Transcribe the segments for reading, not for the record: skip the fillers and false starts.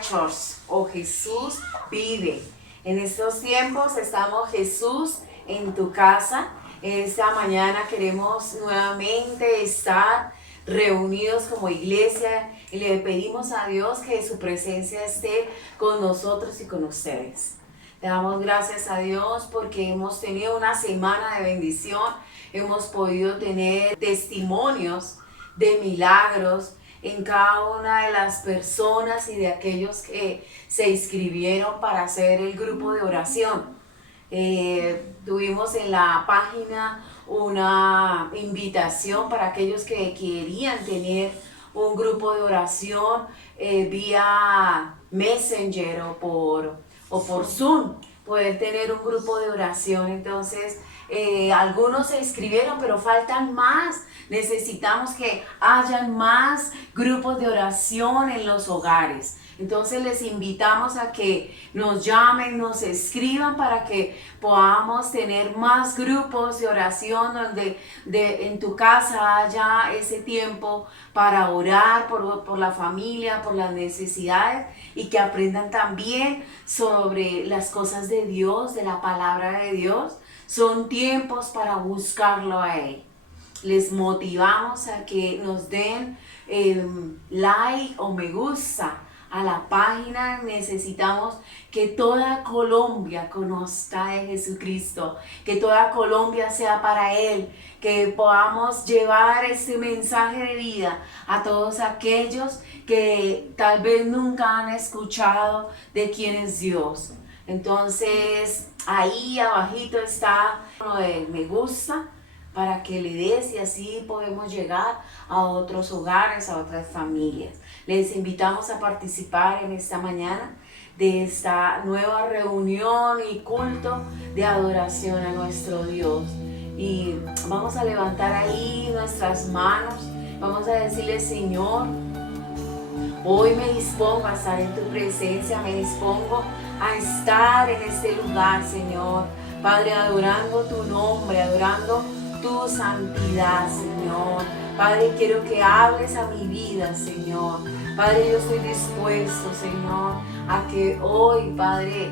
Church o Jesús vive. En estos tiempos estamos Jesús en tu casa. Esta mañana queremos nuevamente estar reunidos como iglesia y le pedimos a Dios que su presencia esté con nosotros y con ustedes. Le damos gracias a Dios porque hemos tenido una semana de bendición, hemos podido tener testimonios de milagros en cada una de las personas y de aquellos que se inscribieron para hacer el grupo de oración. Tuvimos en la página una invitación para aquellos que querían tener un grupo de oración vía Messenger o por Zoom, poder tener un grupo de oración. Entonces algunos se inscribieron, pero faltan más. Necesitamos que hayan más grupos de oración en los hogares. Entonces les invitamos a que nos llamen, nos escriban para que podamos tener más grupos de oración donde en tu casa haya ese tiempo para orar por la familia, por las necesidades, y que aprendan también sobre las cosas de Dios, de la palabra de Dios. Son tiempos para buscarlo a Él. Les motivamos a que nos den like o me gusta a la página. Necesitamos que toda Colombia conozca de Jesucristo, que toda Colombia sea para Él, que podamos llevar este mensaje de vida a todos aquellos que tal vez nunca han escuchado de quién es Dios. Entonces ahí abajito está uno de me gusta para que le des, y así podemos llegar a otros hogares, a otras familias. Les invitamos a participar en esta mañana de esta nueva reunión y culto de adoración a nuestro Dios. Y vamos a levantar ahí nuestras manos, vamos a decirle: Señor, hoy me dispongo a estar en tu presencia, me dispongo a estar en este lugar, Señor. Padre, adorando tu nombre, adorando tu santidad, Señor. Padre, quiero que hables a mi vida, Señor. Padre, yo estoy dispuesto, Señor, a que hoy, Padre,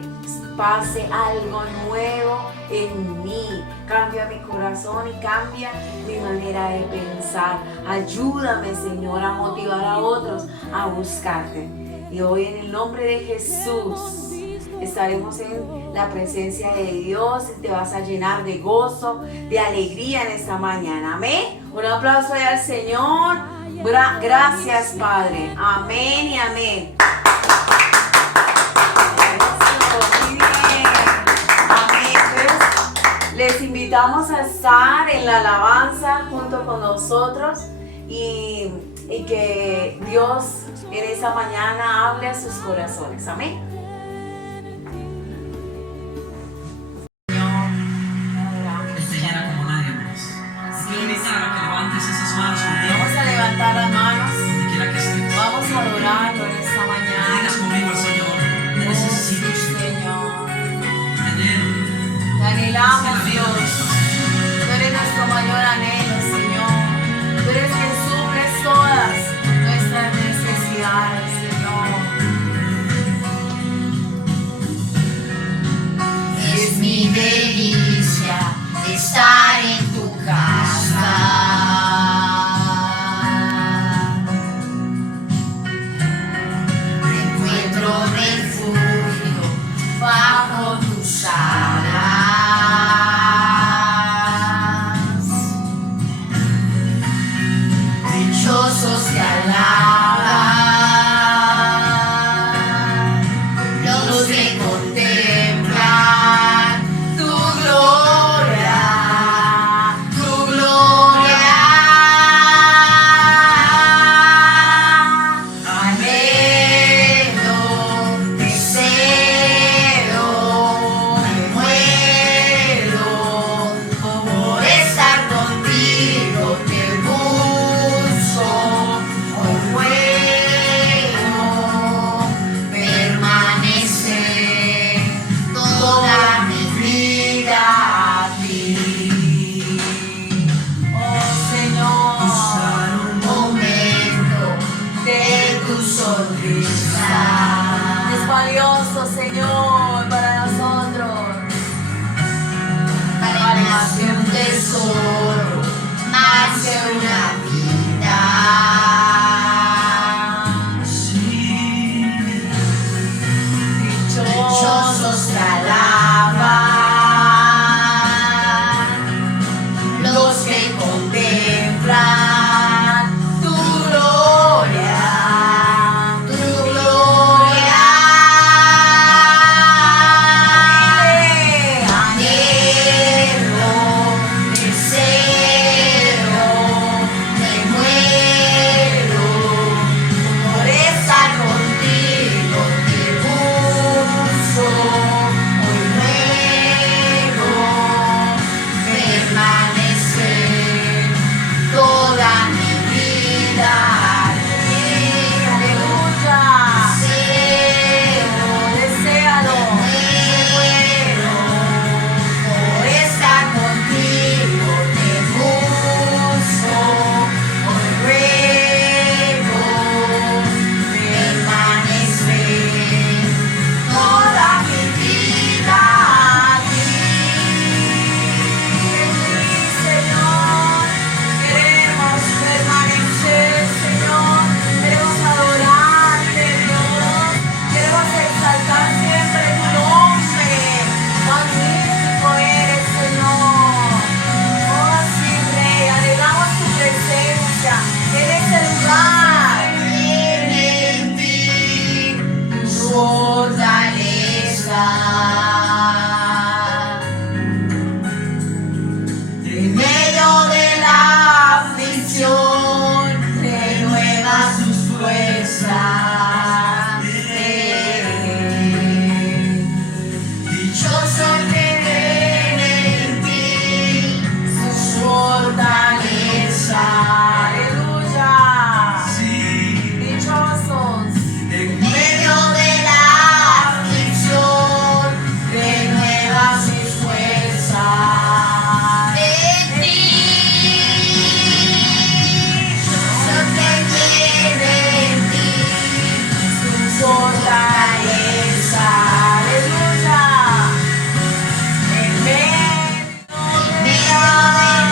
pase algo nuevo en mí. Cambia mi corazón y cambia mi manera de pensar. Ayúdame, Señor, a motivar a otros a buscarte. Y hoy, en el nombre de Jesús, estaremos en la presencia de Dios y te vas a llenar de gozo, de alegría en esta mañana. Amén. Un aplauso al Señor. Gracias, Padre. Amén y amén. Muy bien. Amén. Pues, les invitamos a estar en la alabanza junto con nosotros y que Dios en esta mañana hable a sus corazones. Amén. Vamos a levantar las manos. Vamos a adorarlo en esta mañana. Digas conmigo al Señor: te necesito, Señor. Tener Te anhelamos, Dios. Tú eres nuestro mayor anhelo, Señor. Tú eres quien suples todas nuestras necesidades, Señor. Es mi delicia estar en tu casa. Encuentro refugio bajo tus alas. Dichosos te alaban los que contemplan tu gloria. maravilloso, Señor, para nosotros. Más que un tesoro, más que una vida. Dichosos te alaban los que contemplan tu gloria, tu gloria. Anhelo, deseo, me muero por estar contigo, te busco, hoy luego permanecer toda mi vida. Aleluya. Deséalo. Me muero por estar contigo, te busco, hoy ruego permanecer toda mi vida a ti. Señor, queremos permanecer, Señor, queremos adorarte, Dios, queremos exaltar siempre tu nombre, magnífico eres, Señor. Oh, sí, Rey, anhelamos tu presencia en este lugar. En ti tu fortaleza. En medio de la aflicción, renueva sus fuerzas. Dichoso el que cree en ti, su fortaleza. Aleluya. Dichosos. En medio de la aflicción, renueva sus fuerzas. En ti, dichoso el que cree en ti, su fortaleza. Aleluya. En medio de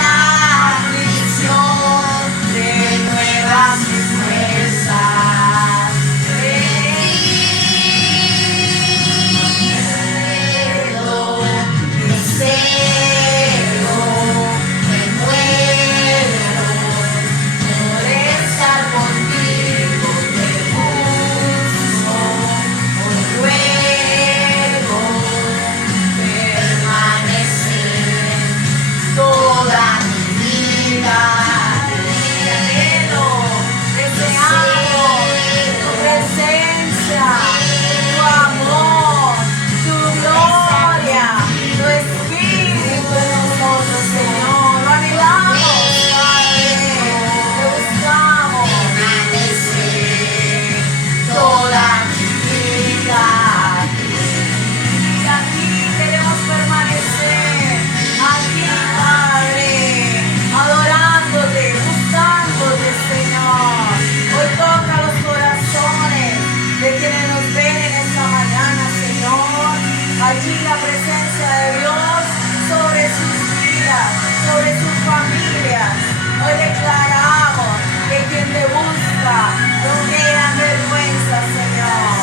la aflicción, renueva sus fuerzas. Deseo, me muero por estar contigo, te busco, hoy ruego permanecer toda mi vida. anhelo, deseamos tu presencia, tu amor, tu gloria, tu espíritu en nosotros, Señor. Lo anhelamos, Padre, te buscamos. Permanecer toda mi vida. Y aquí queremos permanecer, aquí, Padre, adorándote, buscándote, Señor. Hoy toca los corazones de quienes nos ven en esta mañana, Señor. Allí la presencia de Dios sobre sus vidas, sobre sus familias. Hoy declaramos que quien te busca no queda vergüenza, Señor.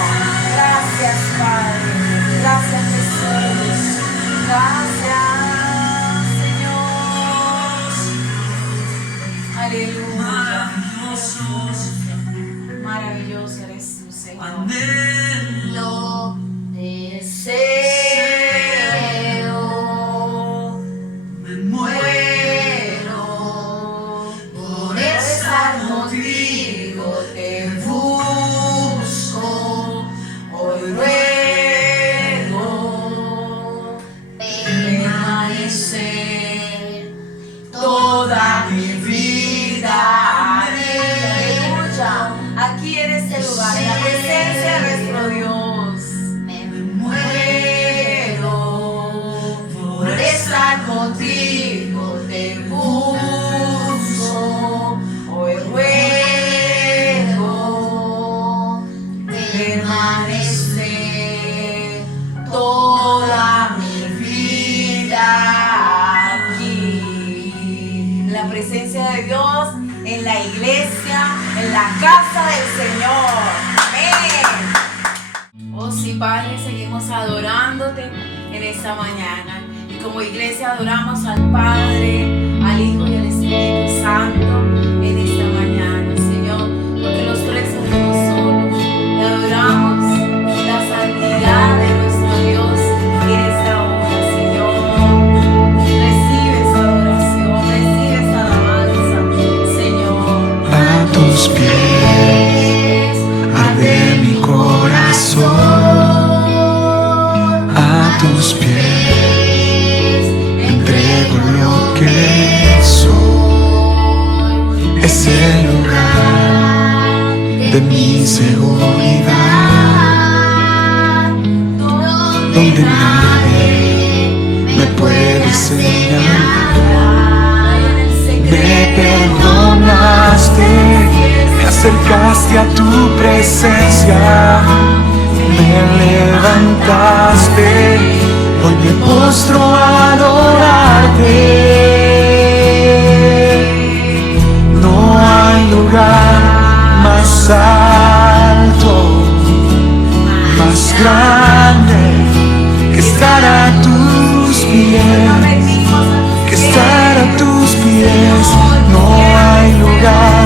Gracias, Padre. Gracias, Jesús. Gracias, Señor. Aleluya. Maravilloso eres tú, Señor. Lo deseo, Me muero muero por estar contigo, te busco, hoy ruego permanecer toda mi vida. Aleluya. Aquí en este lugar, en la presencia de presencia de Dios en la iglesia, en la casa del Señor. Amén. Oh sí, Padre, seguimos adorándote en esta mañana. Y como iglesia adoramos al Padre, al Hijo y al Espíritu Santo en esta mañana, Señor, porque los tres somos solos. Te adoramos la santidad de nuestro Dios en esta hora, Señor. Recibe esta adoración, recibe esta alabanza, Señor. A tus pies arde mi corazón, a tus pies entrego lo que soy. Es el lugar de mi seguridad, donde nadie me puede señalar. Me perdonaste, me acercaste a tu presencia, me levantaste, hoy me postro a adorarte. No hay lugar más alto, más grande que estar a tus pies, que estar a tus pies. No hay lugar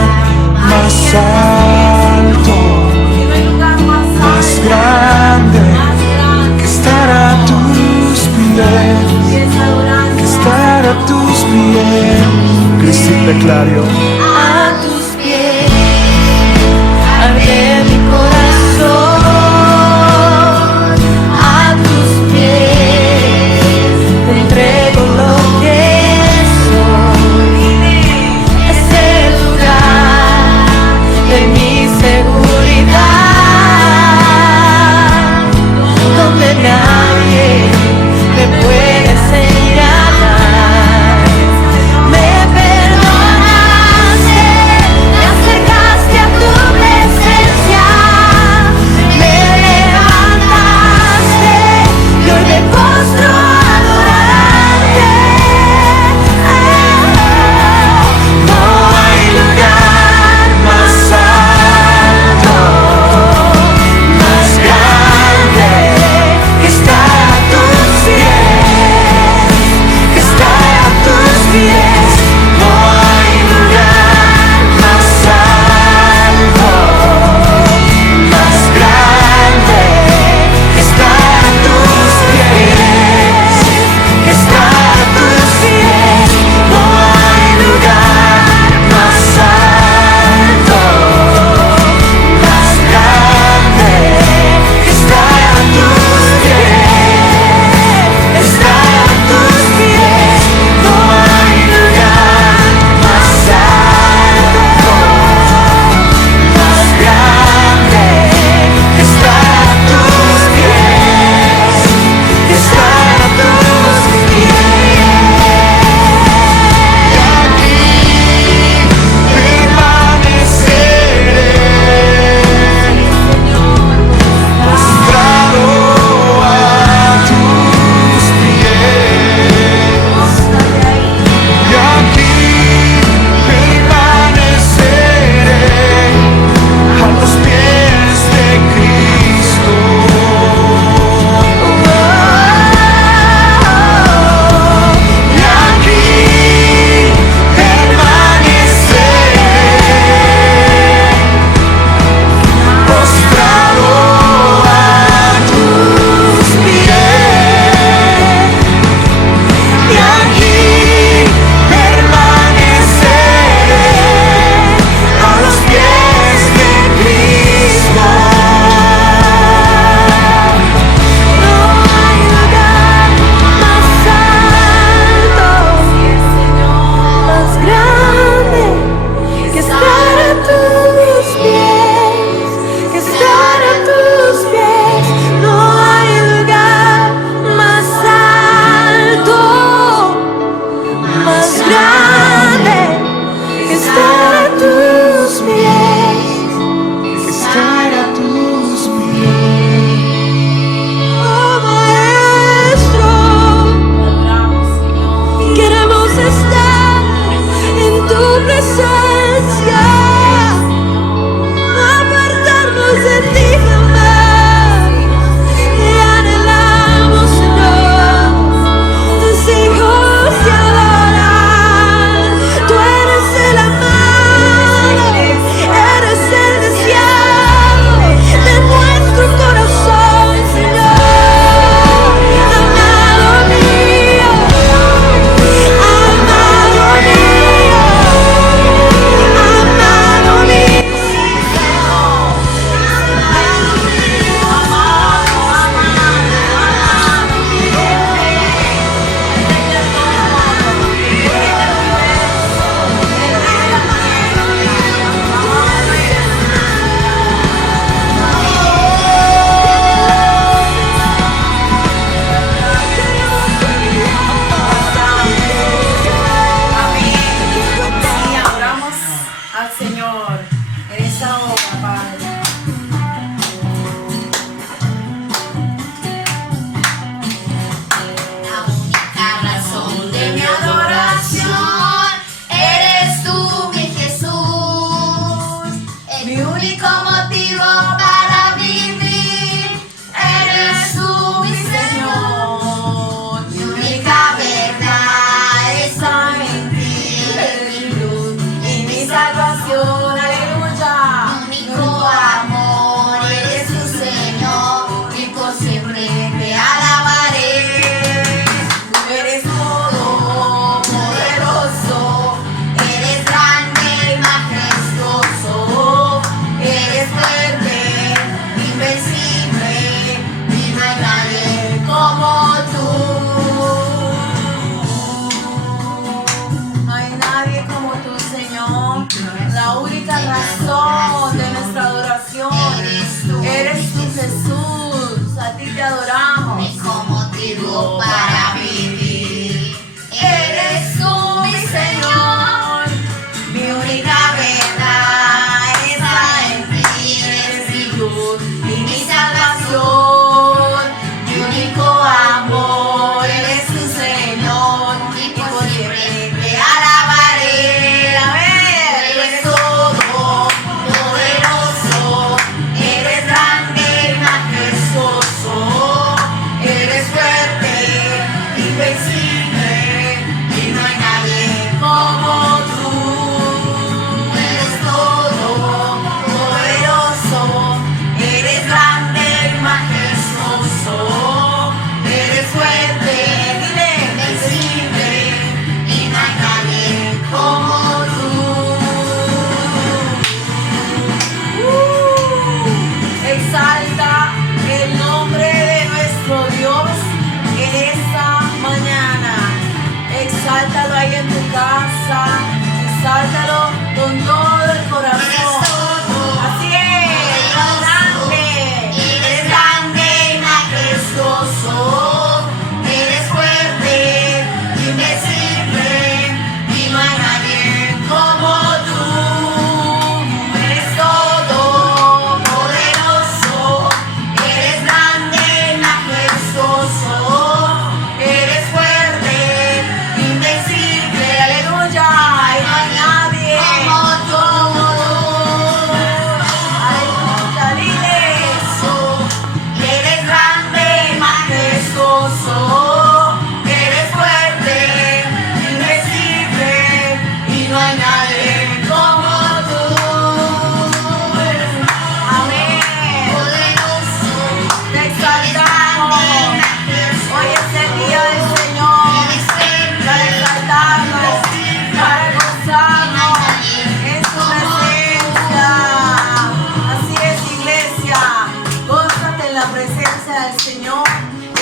más alto, más grande que estar a tus pies, que estar a tus pies. Cristina Clario. A tus pies arde mi corazón, a tus pies te entrego lo que soy. Es el lugar de mi seguridad, donde nadie me puede señalar. Me perdonas. sirvo para vivir. Eres tú, mi Señor, mi única verdad. Esa en ti es mi luz y mi salvación. Mi único amor, eres tu Señor, y por siempre te alabaré. A ver, eres todo poderoso, eres grande y majestuoso, eres fuerte, invencible, y no hay nadie como tú. Eres todo poderoso, eres grande y majestuoso, eres fuerte, invencible, y no hay nadie como tú. Exalta el nombre de nuestro Dios en esta mañana. Exáltalo ahí en tu casa, exáltalo con todo el corazón. Así es, eres grande y majestuoso, eres fuerte, invencible, y no hay nadie como tú. Eres todo poderoso, eres grande y majestuoso, eres fuerte, invencible, aleluya, y no hay nadie como tú. Aleluya, dile eso. Eres grande y majestuoso, eres fuerte, invencible, y no hay nadie como tú. Amén. Poderoso, te exaltamos. Hoy es el día del Señor para exaltarnos, para gozarnos en su presencia. Así es, iglesia, gózate en la presencia del Señor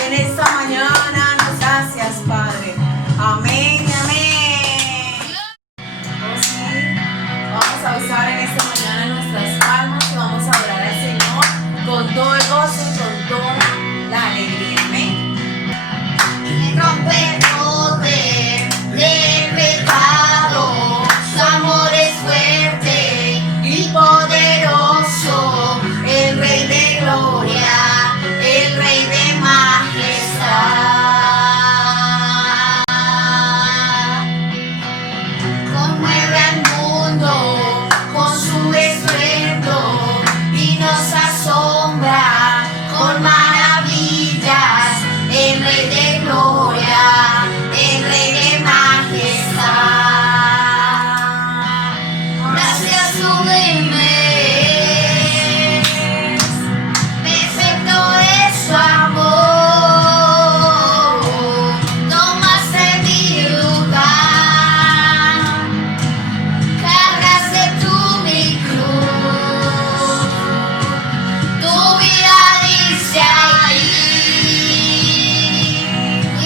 en esta mañana. Gracias, Padre. Amén y amén. Vamos a usar en esta mañana nuestras palmas y vamos a adorar al Señor con todo el gozo y con toda la alegría. Amén. Rompe el poder del pecado, su amor es fuerte y poderoso, el Rey de gloria, el Rey de majestad. Conmueve al mundo con su esplendor y nos asombra con maravillas, el Rey de gloria, el Rey de majestad. Gracias sublime, perfecto es su amor. Tomaste mi lugar, cargaste tú mi cruz, tu vida dice ahí, y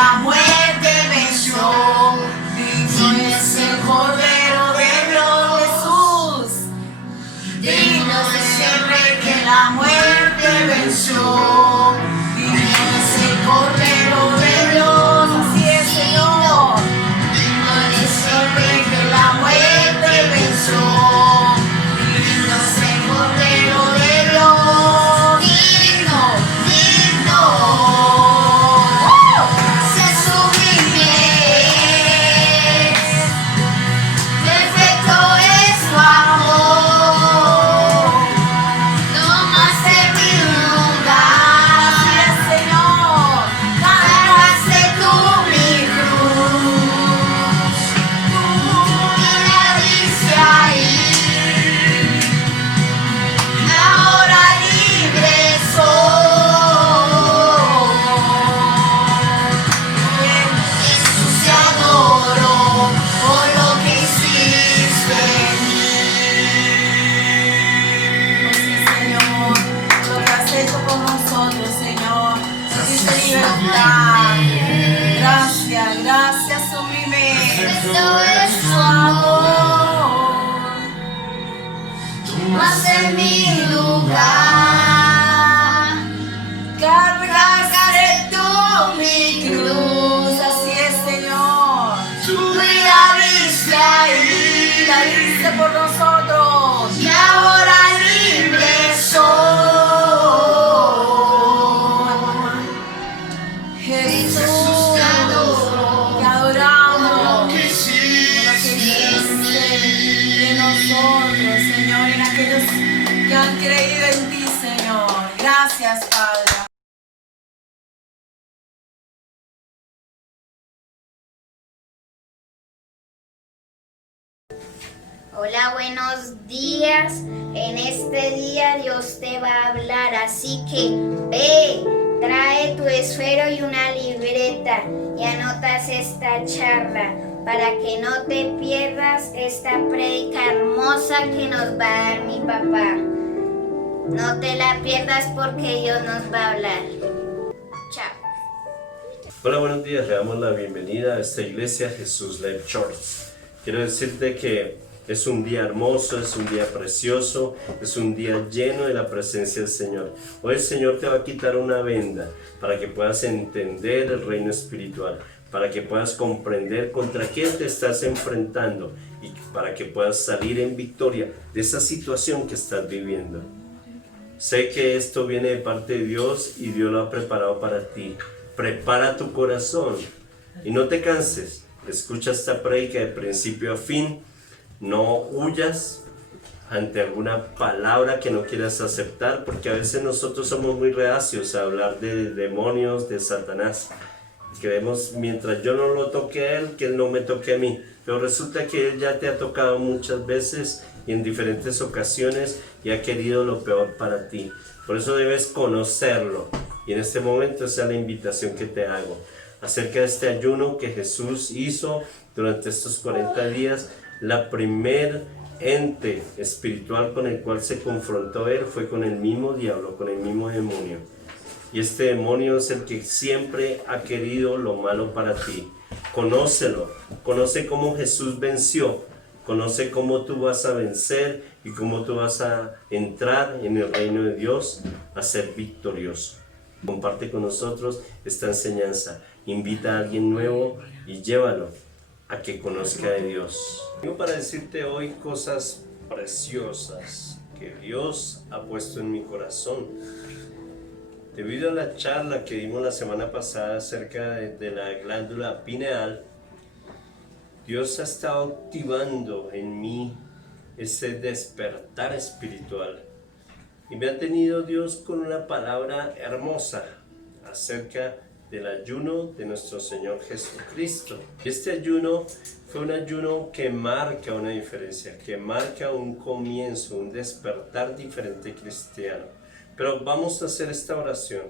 la muerte venció. Digno es el Cordero de Dios, Jesús. Digno es el Rey que la muerte venció. Digno es el Cordero de Dios, así es, Señor. Digno es el Rey que la muerte venció. Digno es el Cordero de Dios. Digno, digno. Se sublime. Perfecto es su amor. Tomaste mi lugar. Así es, Señor. Cargaste tú mi cruz. Tú la diste ahí. Y ahora libre soy. Jesús, te adoro por lo que hiciste en mí. Sí, Señor, lo que has hecho con nosotros, Señor. Nos diste libertad. Gracias, gracias, sublime. Esto es tu amor. Tomaste mi lugar. Cargaste tú mi cruz. Así es, Señor. Tú la viste ahí. La diste por nosotros. Y ahora libre soy. Jesús, te adoro. Te adoramos. Por lo que hiciste de nosotros, Señor, en aquellos que han creído en ti, Señor. Gracias, Padre. Hola, buenos días. En este día Dios te va a hablar, así que ve, trae tu esfero y una libreta y anotas esta charla para que no te pierdas esta prédica hermosa que nos va a dar mi papá. No te la pierdas porque Dios nos va a hablar. Chao. Hola, buenos días. Le damos la bienvenida a esta iglesia Jesús Life Church. Quiero decirte que es un día hermoso, es un día precioso, es un día lleno de la presencia del Señor. Hoy el Señor te va a quitar una venda para que puedas entender el reino espiritual, para que puedas comprender contra quién te estás enfrentando y para que puedas salir en victoria de esa situación que estás viviendo. Sé que esto viene de parte de Dios y Dios lo ha preparado para ti. Prepara tu corazón y no te canses. Escucha esta prédica de principio a fin. No huyas ante alguna palabra que no quieras aceptar, porque a veces nosotros somos muy reacios a hablar de demonios, de Satanás. Creemos, mientras yo no lo toque a él, que él no me toque a mí. Pero resulta que él ya te ha tocado muchas veces y en diferentes ocasiones y ha querido lo peor para ti. Por eso debes conocerlo. Y en este momento esa es la invitación que te hago. Acerca de este ayuno que Jesús hizo durante estos 40 días, la primer ente espiritual con el cual se confrontó él fue con el mismo diablo, con el mismo demonio. Y este demonio es el que siempre ha querido lo malo para ti. Conócelo, conoce cómo Jesús venció, conoce cómo tú vas a vencer y cómo tú vas a entrar en el reino de Dios a ser victorioso. Comparte con nosotros esta enseñanza, invita a alguien nuevo y llévalo a que conozca de Dios. Tengo para decirte hoy cosas preciosas que Dios ha puesto en mi corazón. Debido a la charla que dimos la semana pasada acerca de la glándula pineal, Dios ha estado activando en mí ese despertar espiritual. Y me ha tenido Dios con una palabra hermosa acerca del ayuno de nuestro Señor Jesucristo. Este ayuno fue un ayuno que marca una diferencia, que marca un comienzo, un despertar diferente cristiano. Pero vamos a hacer esta oración.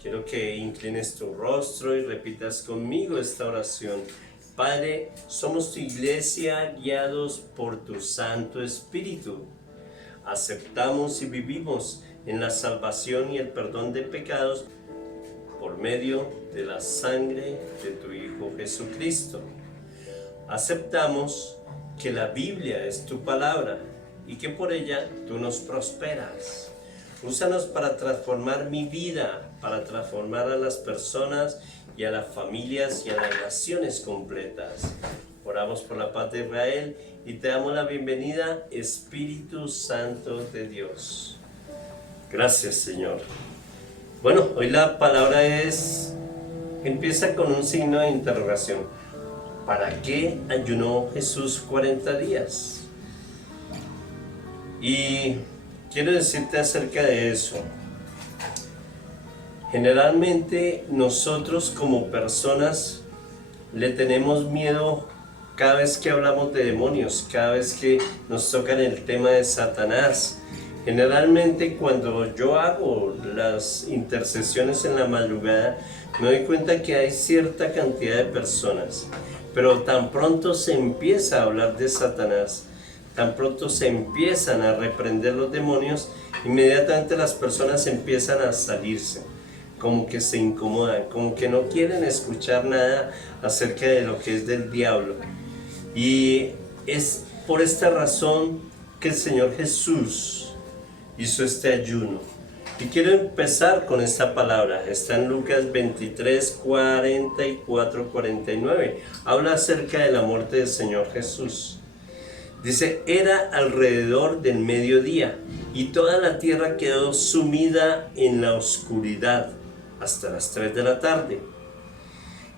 Quiero que inclines tu rostro y repitas conmigo esta oración. Padre, somos tu iglesia guiados por tu Santo Espíritu. Aceptamos y vivimos en la salvación y el perdón de pecados por medio de la sangre de tu Hijo Jesucristo. Aceptamos que la Biblia es tu palabra y que por ella tú nos prosperas. Úsanos para transformar mi vida, para transformar a las personas y a las familias y a las naciones completas. Oramos por la paz de Israel y te damos la bienvenida, Espíritu Santo de Dios. Gracias, Señor. Bueno, hoy la palabra empieza con un signo de interrogación. ¿Para qué ayunó Jesús 40 días? Y quiero decirte acerca de eso. Generalmente nosotros como personas le tenemos miedo cada vez que hablamos de demonios, cada vez que nos tocan el tema de Satanás. Generalmente cuando yo hago las intercesiones en la madrugada, me doy cuenta que hay cierta cantidad de personas, pero tan pronto se empieza a hablar de Satanás, tan pronto se empiezan a reprender los demonios, inmediatamente las personas empiezan a salirse, como que se incomodan, como que no quieren escuchar nada acerca de lo que es del diablo. Y es por esta razón que el Señor Jesús hizo este ayuno. Y quiero empezar con esta palabra. Está en Lucas 23, 44, 49. Habla acerca de la muerte del Señor Jesús. Dice, era alrededor del mediodía y toda la tierra quedó sumida en la oscuridad hasta las 3 de la tarde.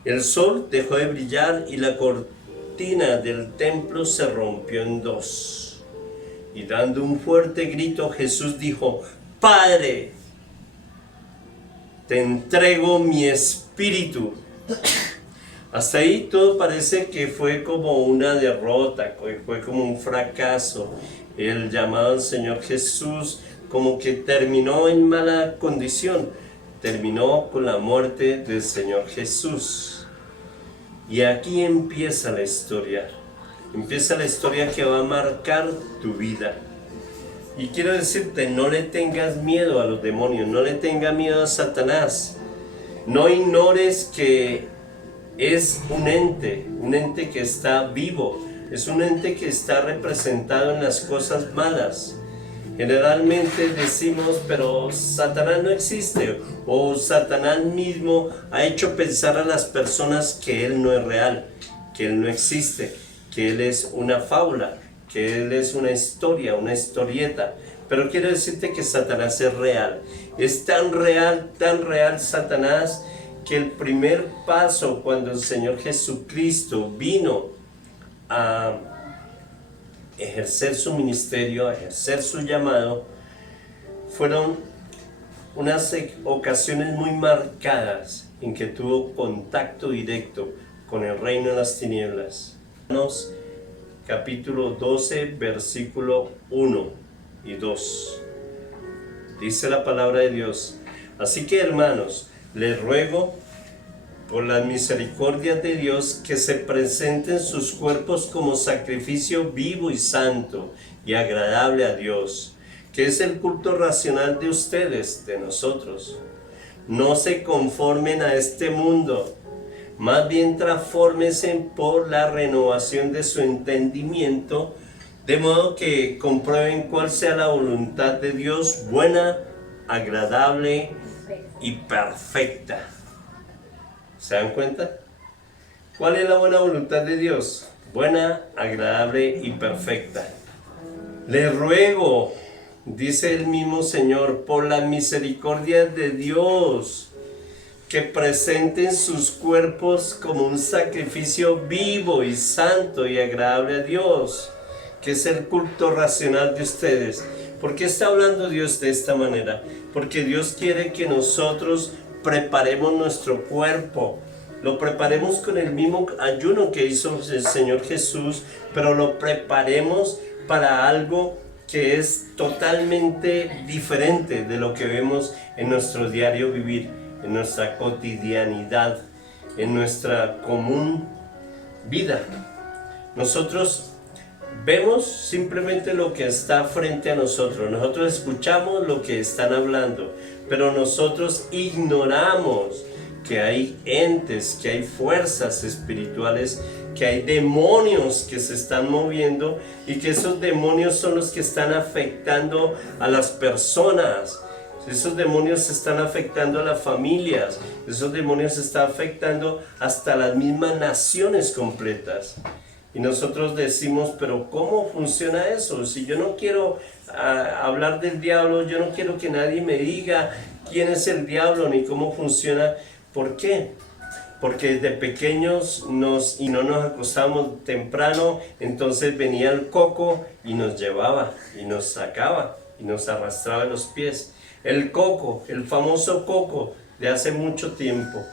El sol dejó de brillar y la cortina del templo se rompió en dos. Y dando un fuerte grito, Jesús dijo, Padre, te entrego mi espíritu. Hasta ahí todo parece que fue como una derrota, fue como un fracaso. El llamado al Señor Jesús como que terminó en mala condición, terminó con la muerte del Señor Jesús. Y aquí empieza la historia que va a marcar tu vida. Y quiero decirte, no le tengas miedo a los demonios, no le tengas miedo a Satanás. No ignores que es un ente que está vivo, es un ente que está representado en las cosas malas. Generalmente decimos, pero Satanás no existe, o Satanás mismo ha hecho pensar a las personas que él no es real, que él no existe, que él es una fábula, que él es una historia, una historieta. Pero quiero decirte que Satanás es real. Es tan real Satanás, que el primer paso cuando el Señor Jesucristo vino a ejercer su ministerio, a ejercer su llamado, fueron unas ocasiones muy marcadas en que tuvo contacto directo con el reino de las tinieblas. Capítulo 12, versículo 1 y 2. Dice la palabra de Dios: así que, hermanos, les ruego por las misericordias de Dios que se presenten sus cuerpos como sacrificio vivo y santo y agradable a Dios, que es el culto racional de ustedes, de nosotros. No se conformen a este mundo, más bien transfórmense por la renovación de su entendimiento, de modo que comprueben cuál sea la voluntad de Dios, buena, agradable y perfecta. ¿Se dan cuenta? ¿Cuál es la buena voluntad de Dios? Buena, agradable y perfecta. Les ruego, dice el mismo Señor, por la misericordia de Dios, que presenten sus cuerpos como un sacrificio vivo y santo y agradable a Dios, que es el culto racional de ustedes. ¿Por qué está hablando Dios de esta manera? Porque Dios quiere que nosotros preparemos nuestro cuerpo, lo preparemos con el mismo ayuno que hizo el Señor Jesús, pero lo preparemos para algo que es totalmente diferente de lo que vemos en nuestro diario vivir, en nuestra cotidianidad, en nuestra común vida. Nosotros vemos simplemente lo que está frente a nosotros, nosotros escuchamos lo que están hablando, pero nosotros ignoramos que hay entes, que hay fuerzas espirituales, que hay demonios que se están moviendo y que esos demonios son los que están afectando a las personas. Esos demonios están afectando a las familias, esos demonios están afectando hasta las mismas naciones completas. Y nosotros decimos, pero ¿cómo funciona eso? Si yo no quiero hablar del diablo, yo no quiero que nadie me diga quién es el diablo ni cómo funciona. ¿Por qué? Porque desde pequeños no nos acostábamos temprano, entonces venía el coco y nos llevaba y nos sacaba y nos arrastraba los pies. El coco, el famoso coco de hace mucho tiempo.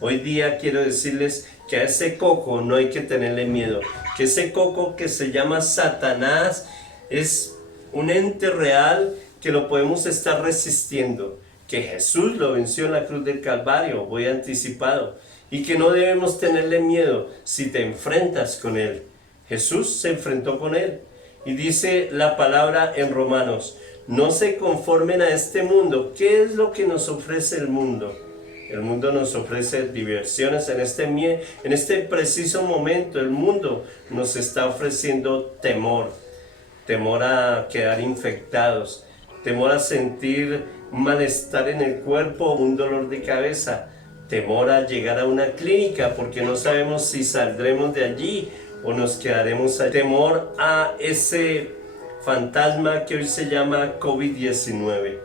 Hoy día quiero decirles que a ese coco no hay que tenerle miedo, que ese coco que se llama Satanás es un ente real que lo podemos estar resistiendo, que Jesús lo venció en la cruz del Calvario, voy anticipado, y que no debemos tenerle miedo si te enfrentas con él. Jesús se enfrentó con él y dice la palabra en Romanos: no se conformen a este mundo. ¿Qué es lo que nos ofrece el mundo? El mundo nos ofrece diversiones en este preciso momento. El mundo nos está ofreciendo temor a quedar infectados, temor a sentir malestar en el cuerpo, un dolor de cabeza, temor a llegar a una clínica porque no sabemos si saldremos de allí o nos quedaremos ahí, temor a ese fantasma que hoy se llama COVID-19.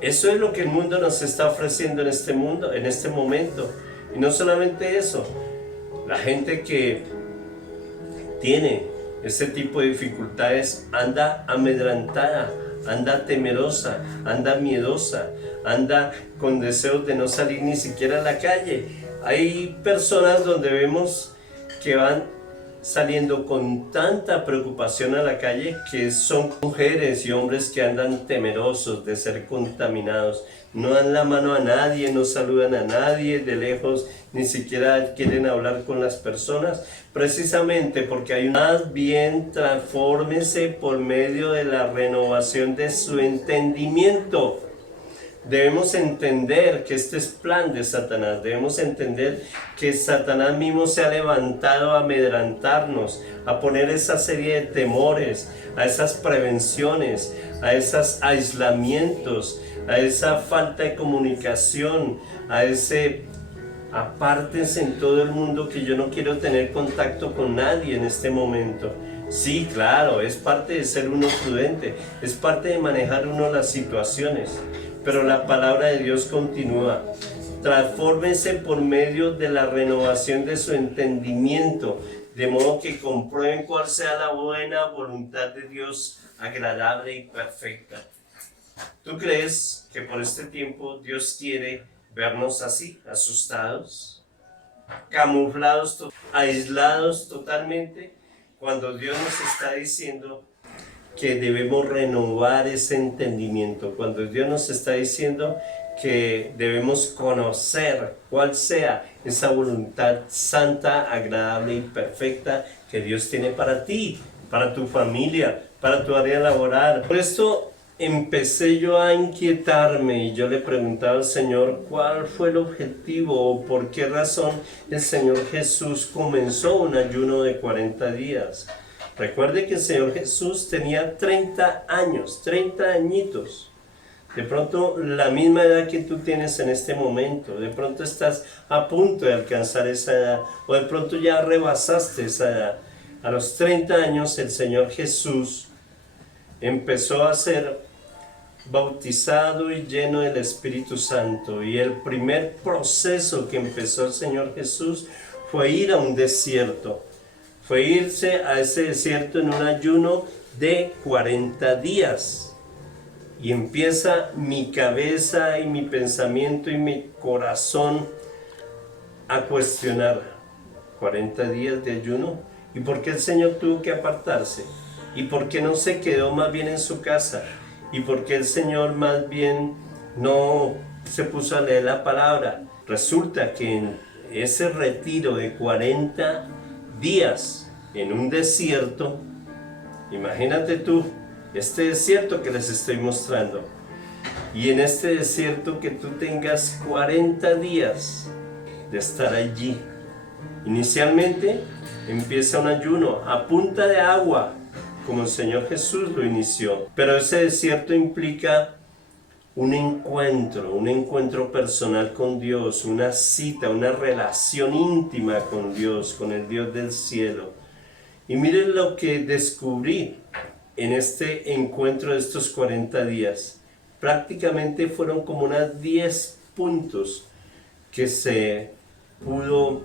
Eso es lo que el mundo nos está ofreciendo en este momento. Y no solamente eso, la gente que tiene ese tipo de dificultades anda amedrentada, anda temerosa, anda miedosa, anda con deseos de no salir ni siquiera a la calle. Hay personas donde vemos que van saliendo con tanta preocupación a la calle, que son mujeres y hombres que andan temerosos de ser contaminados. No dan la mano a nadie, no saludan a nadie de lejos, ni siquiera quieren hablar con las personas, precisamente porque hay más bien transfórmese por medio de la renovación de su entendimiento. Debemos entender que este es plan de Satanás, debemos entender que Satanás mismo se ha levantado a amedrentarnos, a poner esa serie de temores, a esas prevenciones, a esos aislamientos, a esa falta de comunicación, a ese apártense en todo el mundo que yo no quiero tener contacto con nadie en este momento. Sí, claro, es parte de ser uno prudente, es parte de manejar uno las situaciones. Pero la palabra de Dios continúa: transfórmense por medio de la renovación de su entendimiento, de modo que comprueben cuál sea la buena voluntad de Dios, agradable y perfecta. ¿Tú crees que por este tiempo Dios quiere vernos así, asustados, camuflados, aislados totalmente, cuando Dios nos está diciendo que debemos renovar ese entendimiento, cuando Dios nos está diciendo que debemos conocer cuál sea esa voluntad santa, agradable y perfecta que Dios tiene para ti, para tu familia, para tu área laboral? Por esto empecé yo a inquietarme y yo le preguntaba al Señor cuál fue el objetivo o por qué razón el Señor Jesús comenzó un ayuno de 40 días. Recuerde que el Señor Jesús tenía 30 años, 30 añitos. De pronto la misma edad que tú tienes en este momento, de pronto estás a punto de alcanzar esa edad, o de pronto ya rebasaste esa edad. A los 30 años el Señor Jesús empezó a ser bautizado y lleno del Espíritu Santo, y el primer proceso que empezó el Señor Jesús fue ir a un desierto. Fue irse a ese desierto en un ayuno de 40 días. Y empieza mi cabeza y mi pensamiento y mi corazón a cuestionar: 40 días de ayuno. ¿Y por qué el Señor tuvo que apartarse? ¿Y por qué no se quedó más bien en su casa? ¿Y por qué el Señor más bien no se puso a leer la palabra? Resulta que en ese retiro de 40 días en un desierto, imagínate tú, este desierto que les estoy mostrando, y en este desierto que tú tengas 40 días de estar allí. Inicialmente empieza un ayuno a punta de agua, como el Señor Jesús lo inició. Pero ese desierto implica un encuentro personal con Dios, una cita, una relación íntima con Dios, con el Dios del cielo. Y miren lo que descubrí en este encuentro de estos 40 días. Prácticamente fueron como unas 10 puntos que se pudo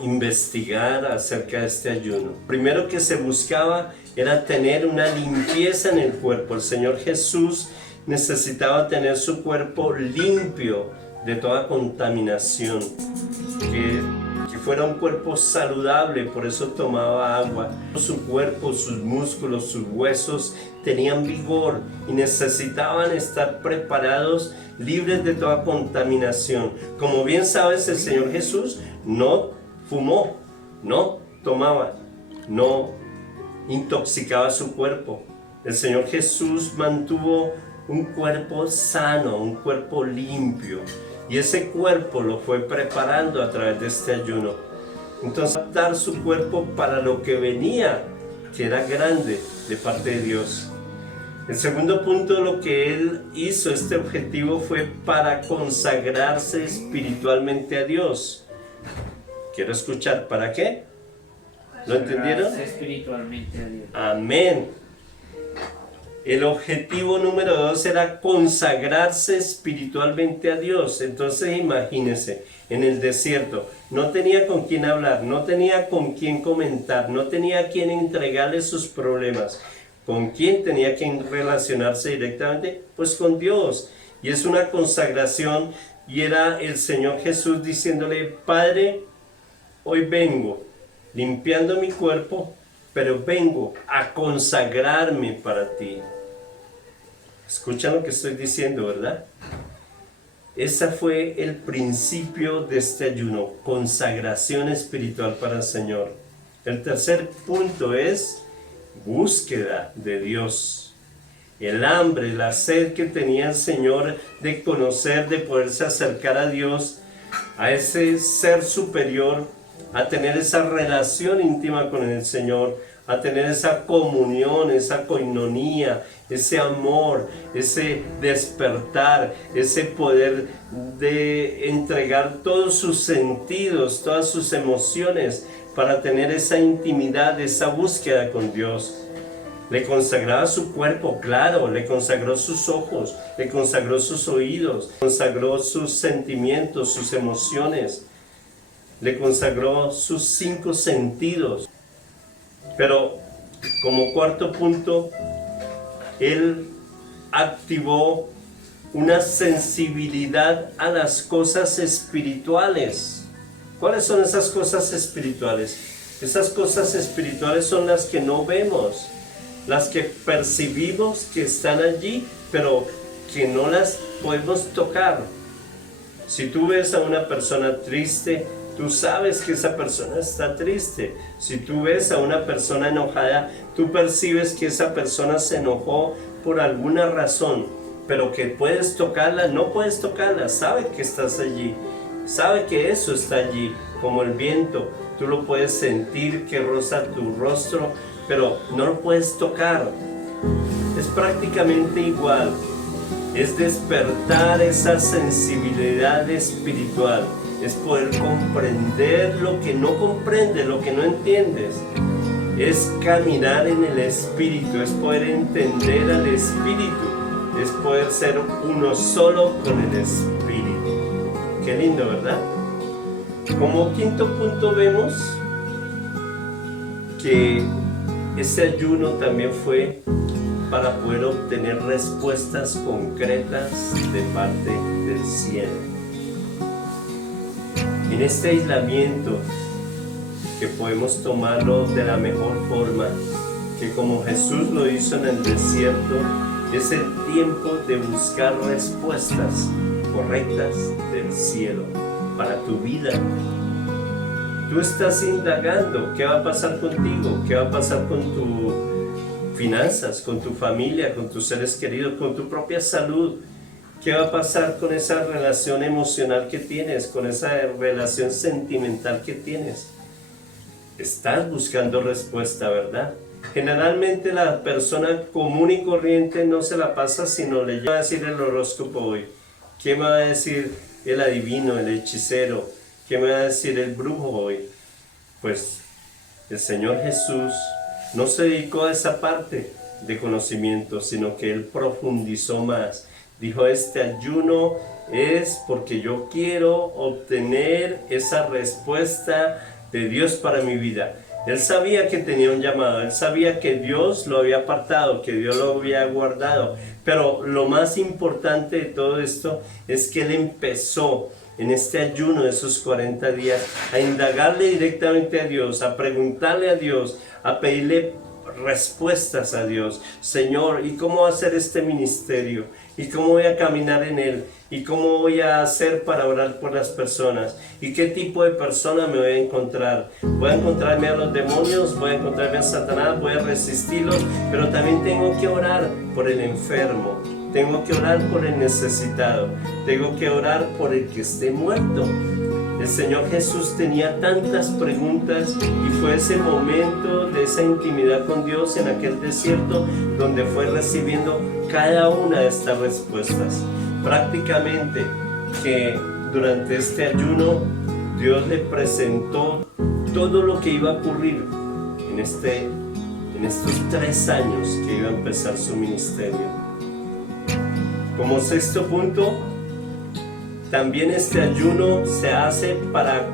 investigar acerca de este ayuno. Primero que se buscaba era tener una limpieza en el cuerpo. El Señor Jesús necesitaba tener su cuerpo limpio de toda contaminación, que fuera un cuerpo saludable, por eso tomaba agua. Su cuerpo, sus músculos, sus huesos tenían vigor y necesitaban estar preparados, libres de toda contaminación. Como bien sabes, el Señor Jesús no fumó, no tomaba, no intoxicaba su cuerpo. El Señor Jesús mantuvo un cuerpo sano, un cuerpo limpio, y ese cuerpo lo fue preparando a través de este ayuno. Entonces, adaptar su cuerpo para lo que venía, que era grande de parte de Dios. El segundo punto, lo que él hizo, este objetivo, fue para consagrarse espiritualmente a Dios. Quiero escuchar, ¿para qué? ¿Lo entendieron? Espiritualmente a Dios. Amén. El objetivo número 2 era consagrarse espiritualmente a Dios. Entonces imagínense, en el desierto, no tenía con quién hablar, no tenía con quién comentar, no tenía a quién entregarle sus problemas. ¿Con quién tenía que relacionarse directamente? Pues con Dios. Y es una consagración, y era el Señor Jesús diciéndole: Padre, hoy vengo limpiando mi cuerpo, pero vengo a consagrarme para ti. Escuchan lo que estoy diciendo, ¿verdad? Ese fue el principio de este ayuno, consagración espiritual para el Señor. El tercer punto es búsqueda de Dios. El hambre, la sed que tenía el Señor de conocer, de poderse acercar a Dios, a ese ser superior, a tener esa relación íntima con el Señor, a tener esa comunión, esa coinonía, ese amor, ese despertar, ese poder de entregar todos sus sentidos, todas sus emociones para tener esa intimidad, esa búsqueda con Dios. Le consagraba su cuerpo, claro, le consagró sus ojos, le consagró sus oídos, le consagró sus sentimientos, sus emociones, le consagró sus 5 sentidos. Pero como cuarto punto, él activó una sensibilidad a las cosas espirituales. ¿Cuáles son esas cosas espirituales? Esas cosas espirituales son las que no vemos, las que percibimos que están allí, pero que no las podemos tocar. Si tú ves a una persona triste, tú sabes que esa persona está triste. Si tú ves a una persona enojada, tú percibes que esa persona se enojó por alguna razón, pero que puedes tocarla, no puedes tocarla, sabe que estás allí, sabe que eso está allí, como el viento, tú lo puedes sentir que roza tu rostro, pero no lo puedes tocar. Es prácticamente igual, es despertar esa sensibilidad espiritual. Es poder comprender lo que no comprendes, lo que no entiendes. Es caminar en el Espíritu, es poder entender al Espíritu, es poder ser uno solo con el Espíritu. Qué lindo, ¿verdad? Como quinto punto vemos que ese ayuno también fue para poder obtener respuestas concretas de parte del cielo. En este aislamiento, que podemos tomarlo de la mejor forma, que como Jesús lo hizo en el desierto, es el tiempo de buscar respuestas correctas del cielo para tu vida. Tú estás indagando qué va a pasar contigo, qué va a pasar con tus finanzas, con tu familia, con tus seres queridos, con tu propia salud. ¿Qué va a pasar con esa relación emocional que tienes, con esa relación sentimental que tienes? Estás buscando respuesta, ¿verdad? Generalmente la persona común y corriente no se la pasa sino le va a decir el horóscopo hoy. ¿Qué me va a decir el adivino, el hechicero? ¿Qué me va a decir el brujo hoy? Pues el Señor Jesús no se dedicó a esa parte de conocimiento, sino que Él profundizó más. Dijo, este ayuno es porque yo quiero obtener esa respuesta de Dios para mi vida. Él sabía que tenía un llamado, él sabía que Dios lo había apartado, que Dios lo había guardado. Pero lo más importante de todo esto es que Él empezó en este ayuno de esos 40 días a indagarle directamente a Dios, a preguntarle a Dios, a pedirle respuestas a Dios. Señor, ¿y cómo hacer este ministerio? ¿Y cómo voy a caminar en él? ¿Y cómo voy a hacer para orar por las personas? ¿Y qué tipo de persona me voy a encontrar? ¿Voy a encontrarme a los demonios? ¿Voy a encontrarme a Satanás? ¿Voy a resistirlos? Pero también tengo que orar por el enfermo. Tengo que orar por el necesitado. Tengo que orar por el que esté muerto. El Señor Jesús tenía tantas preguntas y fue ese momento de esa intimidad con Dios en aquel desierto donde fue recibiendo cada una de estas respuestas. Prácticamente que durante este ayuno Dios le presentó todo lo que iba a ocurrir en estos 3 años que iba a empezar su ministerio. Como sexto punto, también este ayuno se hace para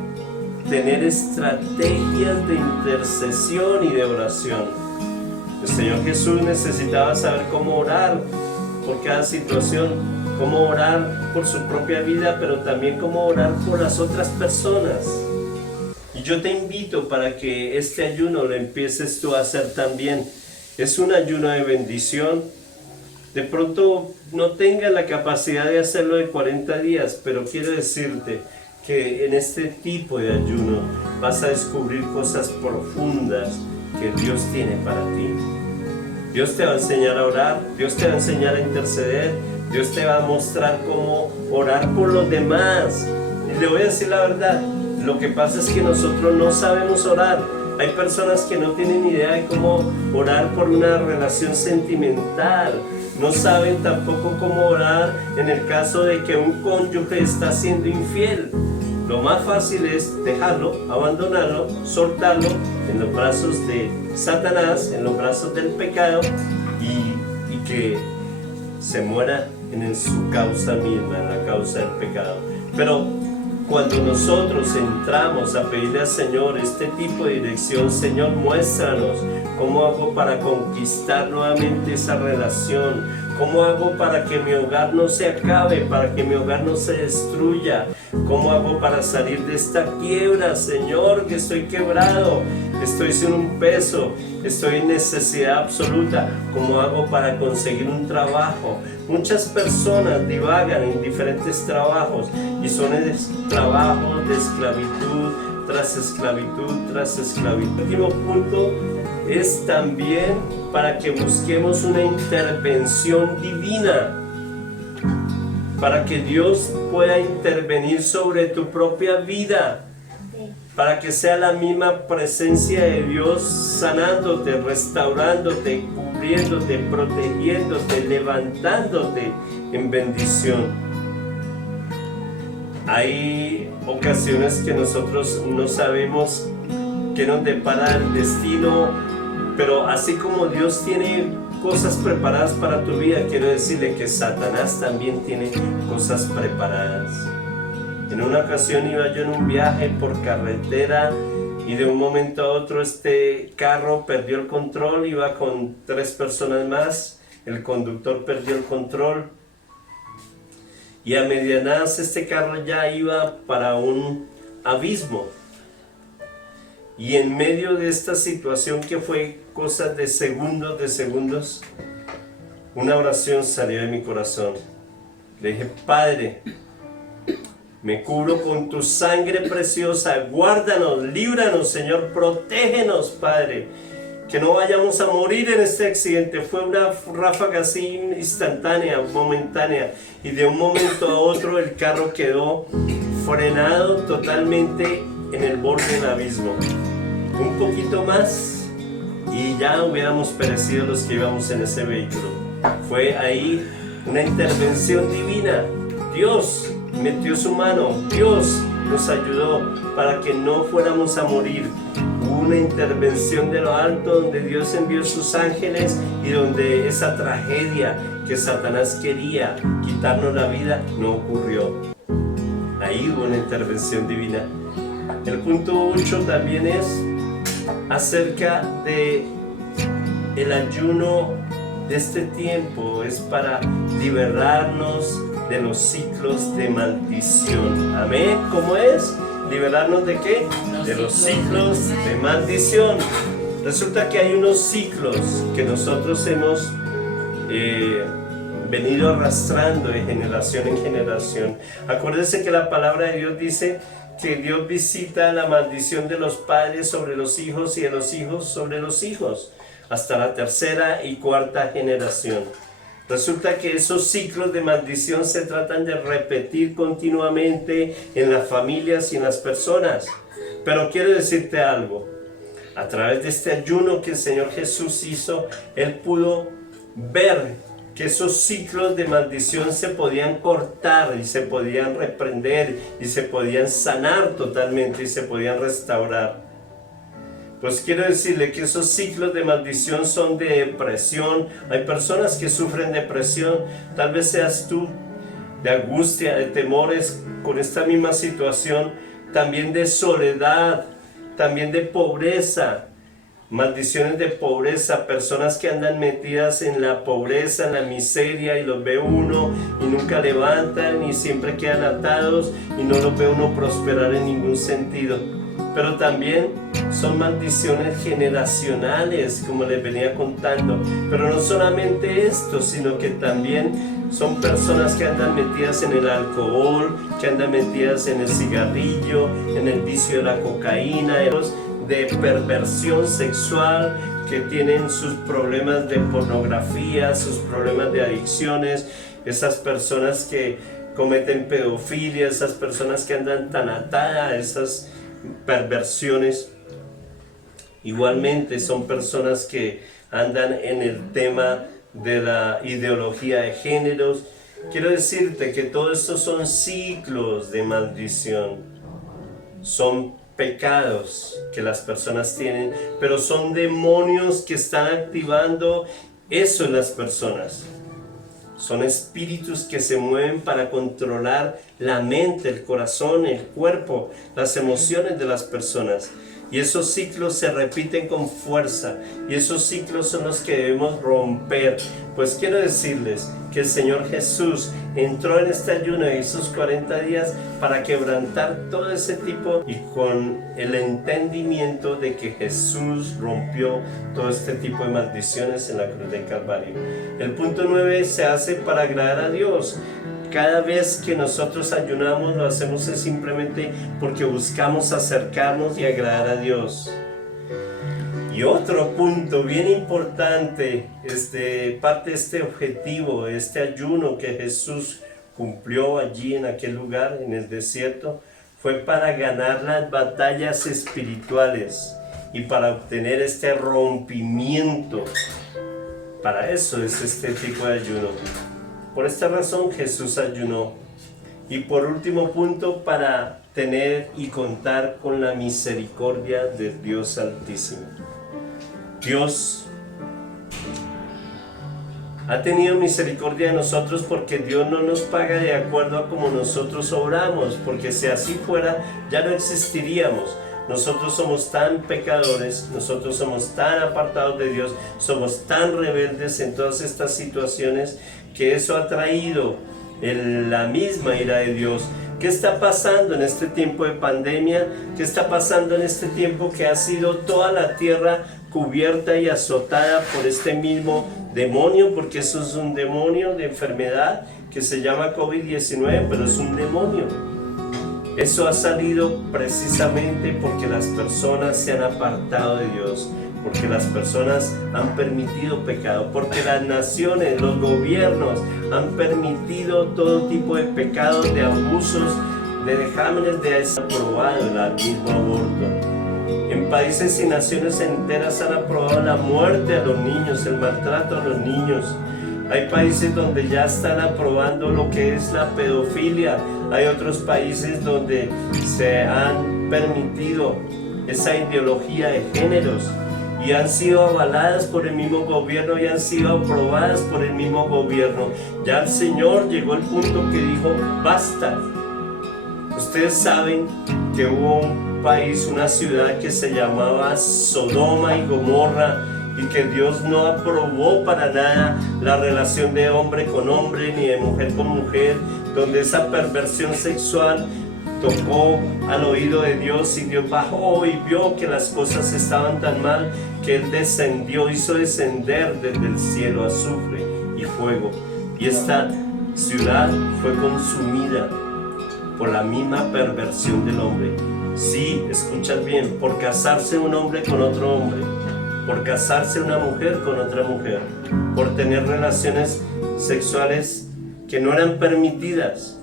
tener estrategias de intercesión y de oración. El Señor Jesús necesitaba saber cómo orar por cada situación, cómo orar por su propia vida, pero también cómo orar por las otras personas. Y yo te invito para que este ayuno lo empieces tú a hacer también. Es un ayuno de bendición. De pronto no tengas la capacidad de hacerlo de 40 días, pero quiero decirte que en este tipo de ayuno vas a descubrir cosas profundas que Dios tiene para ti. Dios te va a enseñar a orar, Dios te va a enseñar a interceder, Dios te va a mostrar cómo orar por los demás. Y le voy a decir la verdad, lo que pasa es que nosotros no sabemos orar. Hay personas que no tienen idea de cómo orar por una relación sentimental. No saben tampoco cómo orar en el caso de que un cónyuge está siendo infiel. Lo más fácil es dejarlo, abandonarlo, soltarlo en los brazos de Satanás, en los brazos del pecado y que se muera en su causa misma, en la causa del pecado. Pero cuando nosotros entramos a pedirle al Señor este tipo de dirección, Señor, muéstranos cómo hago para conquistar nuevamente esa relación, cómo hago para que mi hogar no se acabe, para que mi hogar no se destruya, cómo hago para salir de esta quiebra, Señor, que estoy quebrado, estoy sin un peso, estoy en necesidad absoluta, cómo hago para conseguir un trabajo. Muchas personas divagan en diferentes trabajos y son trabajos de esclavitud tras esclavitud tras esclavitud. El último punto es también para que busquemos una intervención divina, para que Dios pueda intervenir sobre tu propia vida, para que sea la misma presencia de Dios sanándote, restaurándote, cubriéndote, protegiéndote, levantándote en bendición. Hay ocasiones que nosotros no sabemos qué nos depara el destino, pero así como Dios tiene cosas preparadas para tu vida, quiero decirle que Satanás también tiene cosas preparadas. En una ocasión iba yo en un viaje por carretera y de un momento a otro este carro perdió el control, iba con 3 personas más, el conductor perdió el control y a medianas este carro ya iba para un abismo. Y en medio de esta situación que fue cosas de segundos, una oración salió de mi corazón. Le dije, Padre, me cubro con tu sangre preciosa, guárdanos, líbranos, Señor, protégenos, Padre. que no vayamos a morir en este accidente. Fue una ráfaga así instantánea, momentánea, y de un momento a otro el carro quedó frenado totalmente en el borde del abismo. Un poquito más y ya hubiéramos perecido los que íbamos en ese vehículo. Fue ahí una intervención divina. Dios metió su mano, Dios nos ayudó para que no fuéramos a morir. Hubo una intervención de lo alto donde Dios envió sus ángeles y donde esa tragedia que Satanás quería quitarnos la vida no ocurrió. Ahí hubo una intervención divina. El punto 8 también es acerca de el ayuno de este tiempo. Es para liberarnos de los ciclos de maldición. Amén. ¿Cómo es? ¿Liberarnos de qué? De los ciclos de maldición. Resulta que hay unos ciclos que nosotros hemos venido arrastrando de generación en generación. Acuérdense que la palabra de Dios dice que Dios visita la maldición de los padres sobre los hijos y de los hijos sobre los hijos, hasta la tercera y cuarta generación. Resulta que esos ciclos de maldición se tratan de repetir continuamente en las familias y en las personas. Pero quiero decirte algo. A través de este ayuno que el Señor Jesús hizo, Él pudo ver que esos ciclos de maldición se podían cortar y se podían reprender y se podían sanar totalmente y se podían restaurar. Pues quiero decirle que esos ciclos de maldición son de depresión. Hay personas que sufren depresión, tal vez seas tú, de angustia, de temores con esta misma situación, también de soledad, también de pobreza, maldiciones de pobreza, personas que andan metidas en la pobreza, en la miseria, y los ve uno y nunca levantan y siempre quedan atados y no los ve uno prosperar en ningún sentido. Pero también son maldiciones generacionales, como les venía contando. Pero no solamente esto, sino que también son personas que andan metidas en el alcohol, que andan metidas en el cigarrillo, en el vicio de la cocaína, de perversión sexual, que tienen sus problemas de pornografía, sus problemas de adicciones, esas personas que cometen pedofilia, esas personas que andan tan atadas a esas perversiones. Igualmente son personas que andan en el tema de la ideología de géneros. Quiero decirte que todo esto son ciclos de maldición, son pecados que las personas tienen, pero son demonios que están activando eso en las personas. Son espíritus que se mueven para controlar la mente, el corazón, el cuerpo, las emociones de las personas. Y esos ciclos se repiten con fuerza. Y esos ciclos son los que debemos romper. Pues quiero decirles que el Señor Jesús entró en este ayuno de esos 40 días para quebrantar todo ese tipo, y con el entendimiento de que Jesús rompió todo este tipo de maldiciones en la cruz del Calvario. El punto 9 se hace para agradar a Dios. Cada vez que nosotros ayunamos, lo hacemos simplemente porque buscamos acercarnos y agradar a Dios. Y otro punto bien importante, parte de este objetivo, este ayuno que Jesús cumplió allí en aquel lugar, en el desierto, fue para ganar las batallas espirituales y para obtener este rompimiento. Para eso es este tipo de ayuno. Por esta razón Jesús ayunó. Y por último punto, para tener y contar con la misericordia del Dios Altísimo. Dios ha tenido misericordia de nosotros porque Dios no nos paga de acuerdo a como nosotros obramos, porque si así fuera ya no existiríamos. Nosotros somos tan pecadores, nosotros somos tan apartados de Dios, somos tan rebeldes en todas estas situaciones, que eso ha traído la misma ira de Dios. ¿Qué está pasando en este tiempo de pandemia? ¿Qué está pasando en este tiempo que ha sido toda la tierra cubierta y azotada por este mismo demonio? Porque eso es un demonio de enfermedad que se llama COVID-19, pero es un demonio. Eso ha salido precisamente porque las personas se han apartado de Dios, porque las personas han permitido pecado, porque las naciones, los gobiernos han permitido todo tipo de pecados, de abusos, de vejámenes, de desaprobado el mismo aborto. En países y naciones enteras han aprobado la muerte a los niños, el maltrato a los niños. Hay países donde ya están aprobando lo que es la pedofilia. Hay otros países donde se han permitido esa ideología de géneros y han sido avaladas por el mismo gobierno y han sido aprobadas por el mismo gobierno. Ya el Señor llegó al punto que dijo, basta. Ustedes saben que hubo un país, una ciudad que se llamaba Sodoma y Gomorra, y que Dios no aprobó para nada la relación de hombre con hombre ni de mujer con mujer, donde esa perversión sexual tocó al oído de Dios y Dios bajó y vio que las cosas estaban tan mal que Él descendió, hizo descender desde el cielo azufre y fuego, y esta ciudad fue consumida por la misma perversión del hombre. Sí, escuchas bien, por casarse un hombre con otro hombre, por casarse una mujer con otra mujer, por tener relaciones sexuales que no eran permitidas,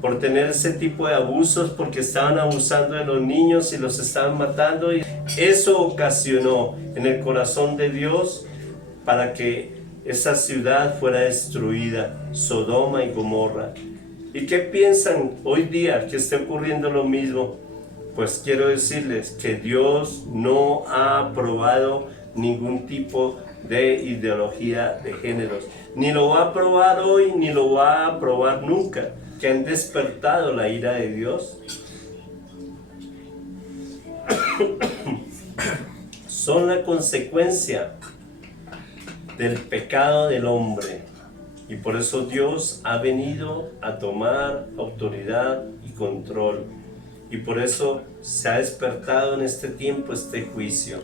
por tener ese tipo de abusos, porque estaban abusando de los niños y los estaban matando, y eso ocasionó en el corazón de Dios para que esa ciudad fuera destruida, Sodoma y Gomorra. ¿Y qué piensan hoy día que esté ocurriendo lo mismo? Pues quiero decirles que Dios no ha aprobado ningún tipo de ideología de géneros. Ni lo va a aprobar hoy, ni lo va a aprobar nunca. Que han despertado la ira de Dios. Son la consecuencia del pecado del hombre. Y por eso Dios ha venido a tomar autoridad y control. Y por eso se ha despertado en este tiempo este juicio.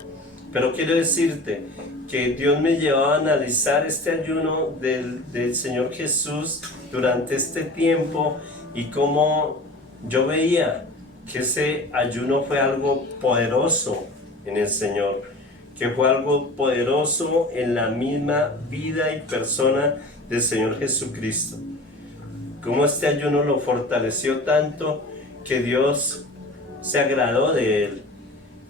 Pero quiero decirte que Dios me llevaba a analizar este ayuno del Señor Jesús durante este tiempo y cómo yo veía que ese ayuno fue algo poderoso en el Señor, que fue algo poderoso en la misma vida y persona del Señor Jesucristo. Cómo este ayuno lo fortaleció tanto que Dios se agradó de él,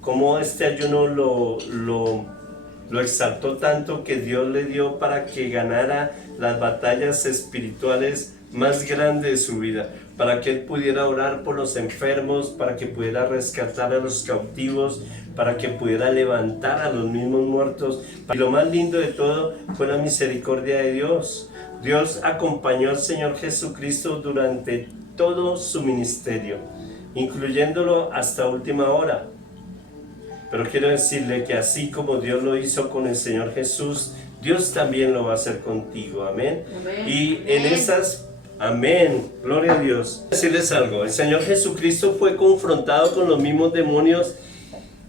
cómo este ayuno lo exaltó tanto que Dios le dio para que ganara las batallas espirituales más grandes de su vida, para que él pudiera orar por los enfermos, para que pudiera rescatar a los cautivos, para que pudiera levantar a los mismos muertos. Y lo más lindo de todo fue la misericordia de Dios. Dios acompañó al Señor Jesucristo durante todo su ministerio, incluyéndolo hasta última hora. Pero quiero decirle que así como Dios lo hizo con el Señor Jesús, Dios también lo va a hacer contigo, amén. Y en esas, amén, gloria a Dios. Decirles algo, el Señor Jesucristo fue confrontado con los mismos demonios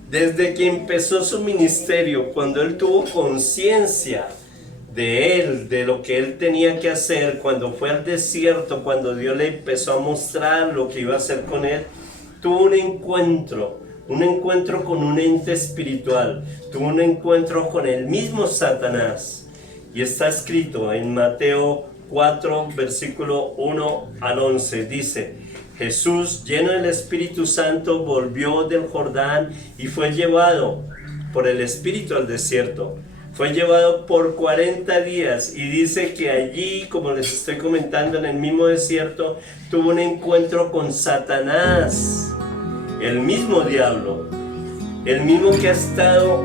desde que empezó su ministerio, cuando Él tuvo conciencia de Él, de lo que Él tenía que hacer, cuando fue al desierto, cuando Dios le empezó a mostrar lo que iba a hacer con Él, tuvo un encuentro con un ente espiritual, tuvo un encuentro con el mismo Satanás. Y está escrito en Mateo 4, versículo 1 al 11, dice: Jesús, lleno del Espíritu Santo, volvió del Jordán y fue llevado por el Espíritu al desierto. Fue llevado por 40 días y dice que allí, como les estoy comentando, en el mismo desierto, tuvo un encuentro con Satanás, el mismo diablo, el mismo que ha estado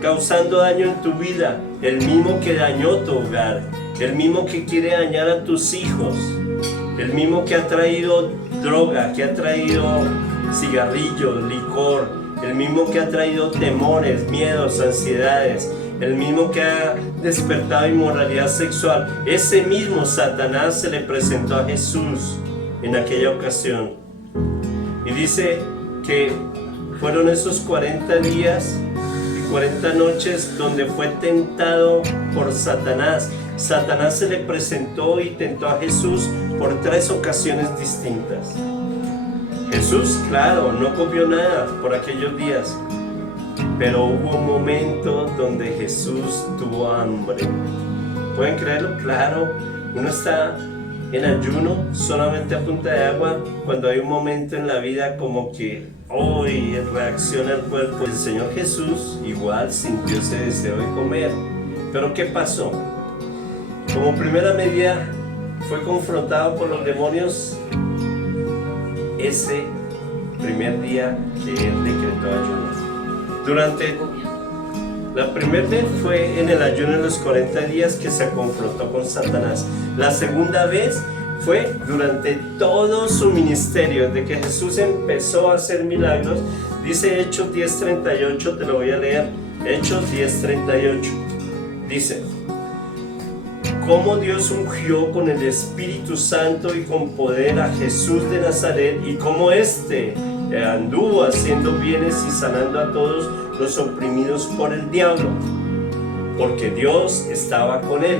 causando daño en tu vida, el mismo que dañó tu hogar, el mismo que quiere dañar a tus hijos, el mismo que ha traído droga, que ha traído cigarrillos, licor, el mismo que ha traído temores, miedos, ansiedades, el mismo que ha despertado inmoralidad sexual. Ese mismo Satanás se le presentó a Jesús en aquella ocasión. Y dice que fueron esos 40 días y 40 noches donde fue tentado por Satanás. Satanás se le presentó y tentó a Jesús por 3 ocasiones distintas. Jesús, claro, no comió nada por aquellos días, pero hubo un momento donde Jesús tuvo hambre. ¿Pueden creerlo? Claro, uno está en ayuno solamente a punta de agua cuando hay un momento en la vida como que hoy reacciona el cuerpo. El Señor Jesús igual sintió ese deseo de comer. Pero ¿qué pasó? Como primera medida fue confrontado por los demonios ese primer día que él decretó ayuno. Durante la primera vez fue en el ayuno de los 40 días que se confrontó con Satanás. La segunda vez fue durante todo su ministerio, desde que Jesús empezó a hacer milagros. Dice Hechos 10:38, te lo voy a leer. Hechos 10:38. Dice: cómo Dios ungió con el Espíritu Santo y con poder a Jesús de Nazaret, y cómo éste anduvo haciendo bienes y sanando a todos los oprimidos por el diablo, porque Dios estaba con él.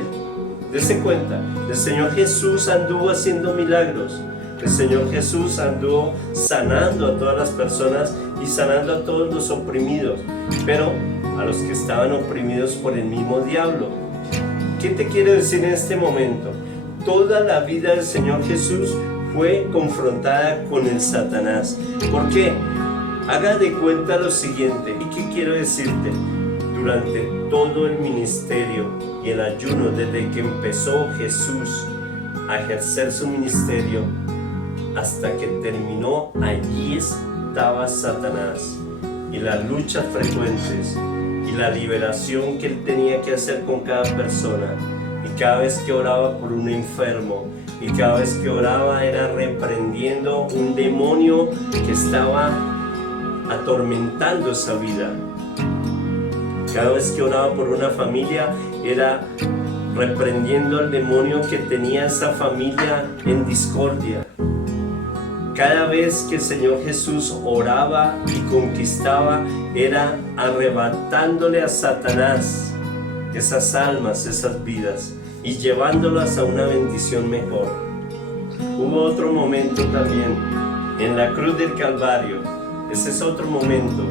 Dese cuenta, el Señor Jesús anduvo haciendo milagros. El Señor Jesús anduvo sanando a todas las personas y sanando a todos los oprimidos, pero a los que estaban oprimidos por el mismo diablo. ¿Qué te quiero decir en este momento? Toda la vida del Señor Jesús fue confrontada con el Satanás. ¿Por qué? Haga de cuenta lo siguiente. ¿Y qué quiero decirte? Durante todo el ministerio y el ayuno, desde que empezó Jesús a ejercer su ministerio hasta que terminó, allí estaba Satanás. Y las luchas frecuentes y la liberación que él tenía que hacer con cada persona. Y cada vez que oraba por un enfermo, y cada vez que oraba era reprendiendo un demonio que estaba atormentando esa vida. Cada vez que oraba por una familia era reprendiendo al demonio que tenía esa familia en discordia. Cada vez que el Señor Jesús oraba y conquistaba, era arrebatándole a Satanás esas almas, esas vidas, y llevándolas a una bendición mejor. Hubo otro momento también en la cruz del Calvario. Ese es otro momento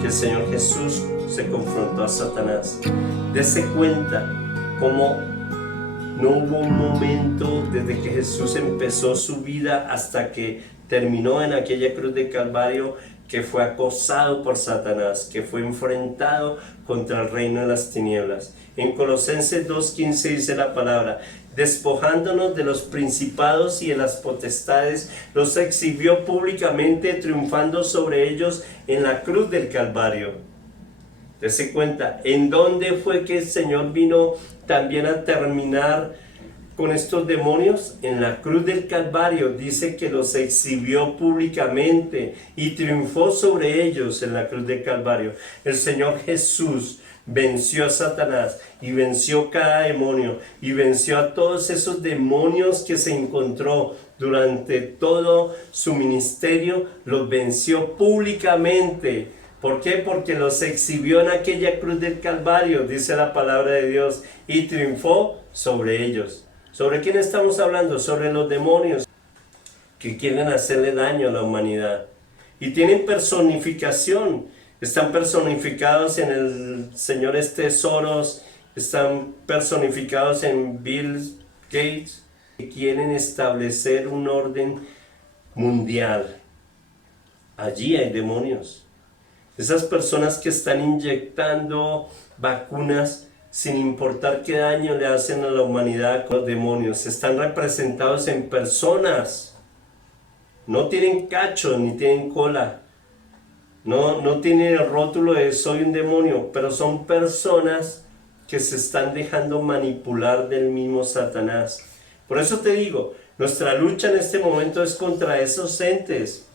que el Señor Jesús se confrontó a Satanás. Dese cuenta cómo no hubo un momento desde que Jesús empezó su vida hasta que terminó en aquella cruz del Calvario que fue acosado por Satanás, que fue enfrentado contra el reino de las tinieblas. En Colosenses 2:15 dice la palabra: despojándonos de los principados y de las potestades, los exhibió públicamente, triunfando sobre ellos en la cruz del Calvario. Dese cuenta, ¿en dónde fue que el Señor vino también a terminar con estos demonios? En la cruz del Calvario. Dice que los exhibió públicamente y triunfó sobre ellos en la cruz del Calvario. El Señor Jesús venció a Satanás y venció cada demonio y venció a todos esos demonios que se encontró durante todo su ministerio. Los venció públicamente. ¿Por qué? Porque los exhibió en aquella cruz del Calvario, dice la palabra de Dios, y triunfó sobre ellos. ¿Sobre quién estamos hablando? Sobre los demonios que quieren hacerle daño a la humanidad. Y tienen personificación. Están personificados en el señor Soros, están personificados en Bill Gates, que quieren establecer un orden mundial. Allí hay demonios. Esas personas que están inyectando vacunas sin importar qué daño le hacen a la humanidad con los demonios, están representados en personas. No tienen cacho ni tienen cola. No tienen el rótulo de soy un demonio, pero son personas que se están dejando manipular del mismo Satanás. Por eso te digo, nuestra lucha en este momento es contra esos entes,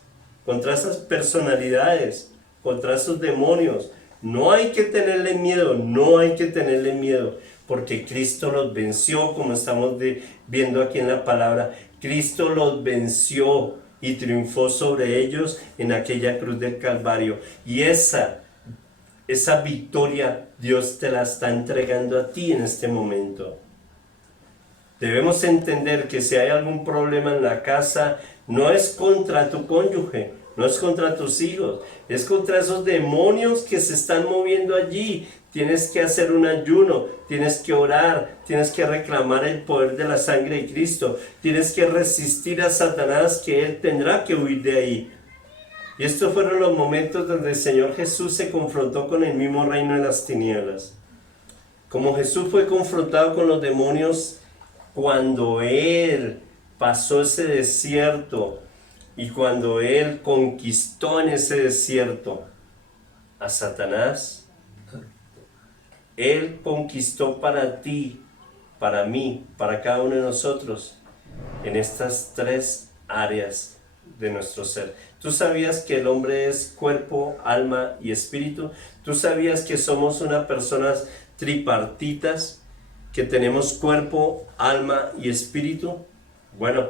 contra esas personalidades, contra esos demonios. No hay que tenerle miedo, no hay que tenerle miedo, porque Cristo los venció, como estamos viendo aquí en la palabra. Cristo los venció y triunfó sobre ellos en aquella cruz del Calvario. Y esa victoria Dios te la está entregando a ti en este momento. Debemos entender que si hay algún problema en la casa, no es contra tu cónyuge, no es contra tus hijos, es contra esos demonios que se están moviendo allí. Tienes que hacer un ayuno, tienes que orar, tienes que reclamar el poder de la sangre de Cristo, tienes que resistir a Satanás, que él tendrá que huir de ahí. Y estos fueron los momentos donde el Señor Jesús se confrontó con el mismo reino de las tinieblas. Como Jesús fue confrontado con los demonios cuando Él pasó ese desierto y cuando Él conquistó en ese desierto a Satanás, Él conquistó para ti, para mí, para cada uno de nosotros, en estas 3 áreas de nuestro ser. ¿Tú sabías que el hombre es cuerpo, alma y espíritu? ¿Tú sabías que somos unas personas tripartitas, que tenemos cuerpo, alma y espíritu? Bueno,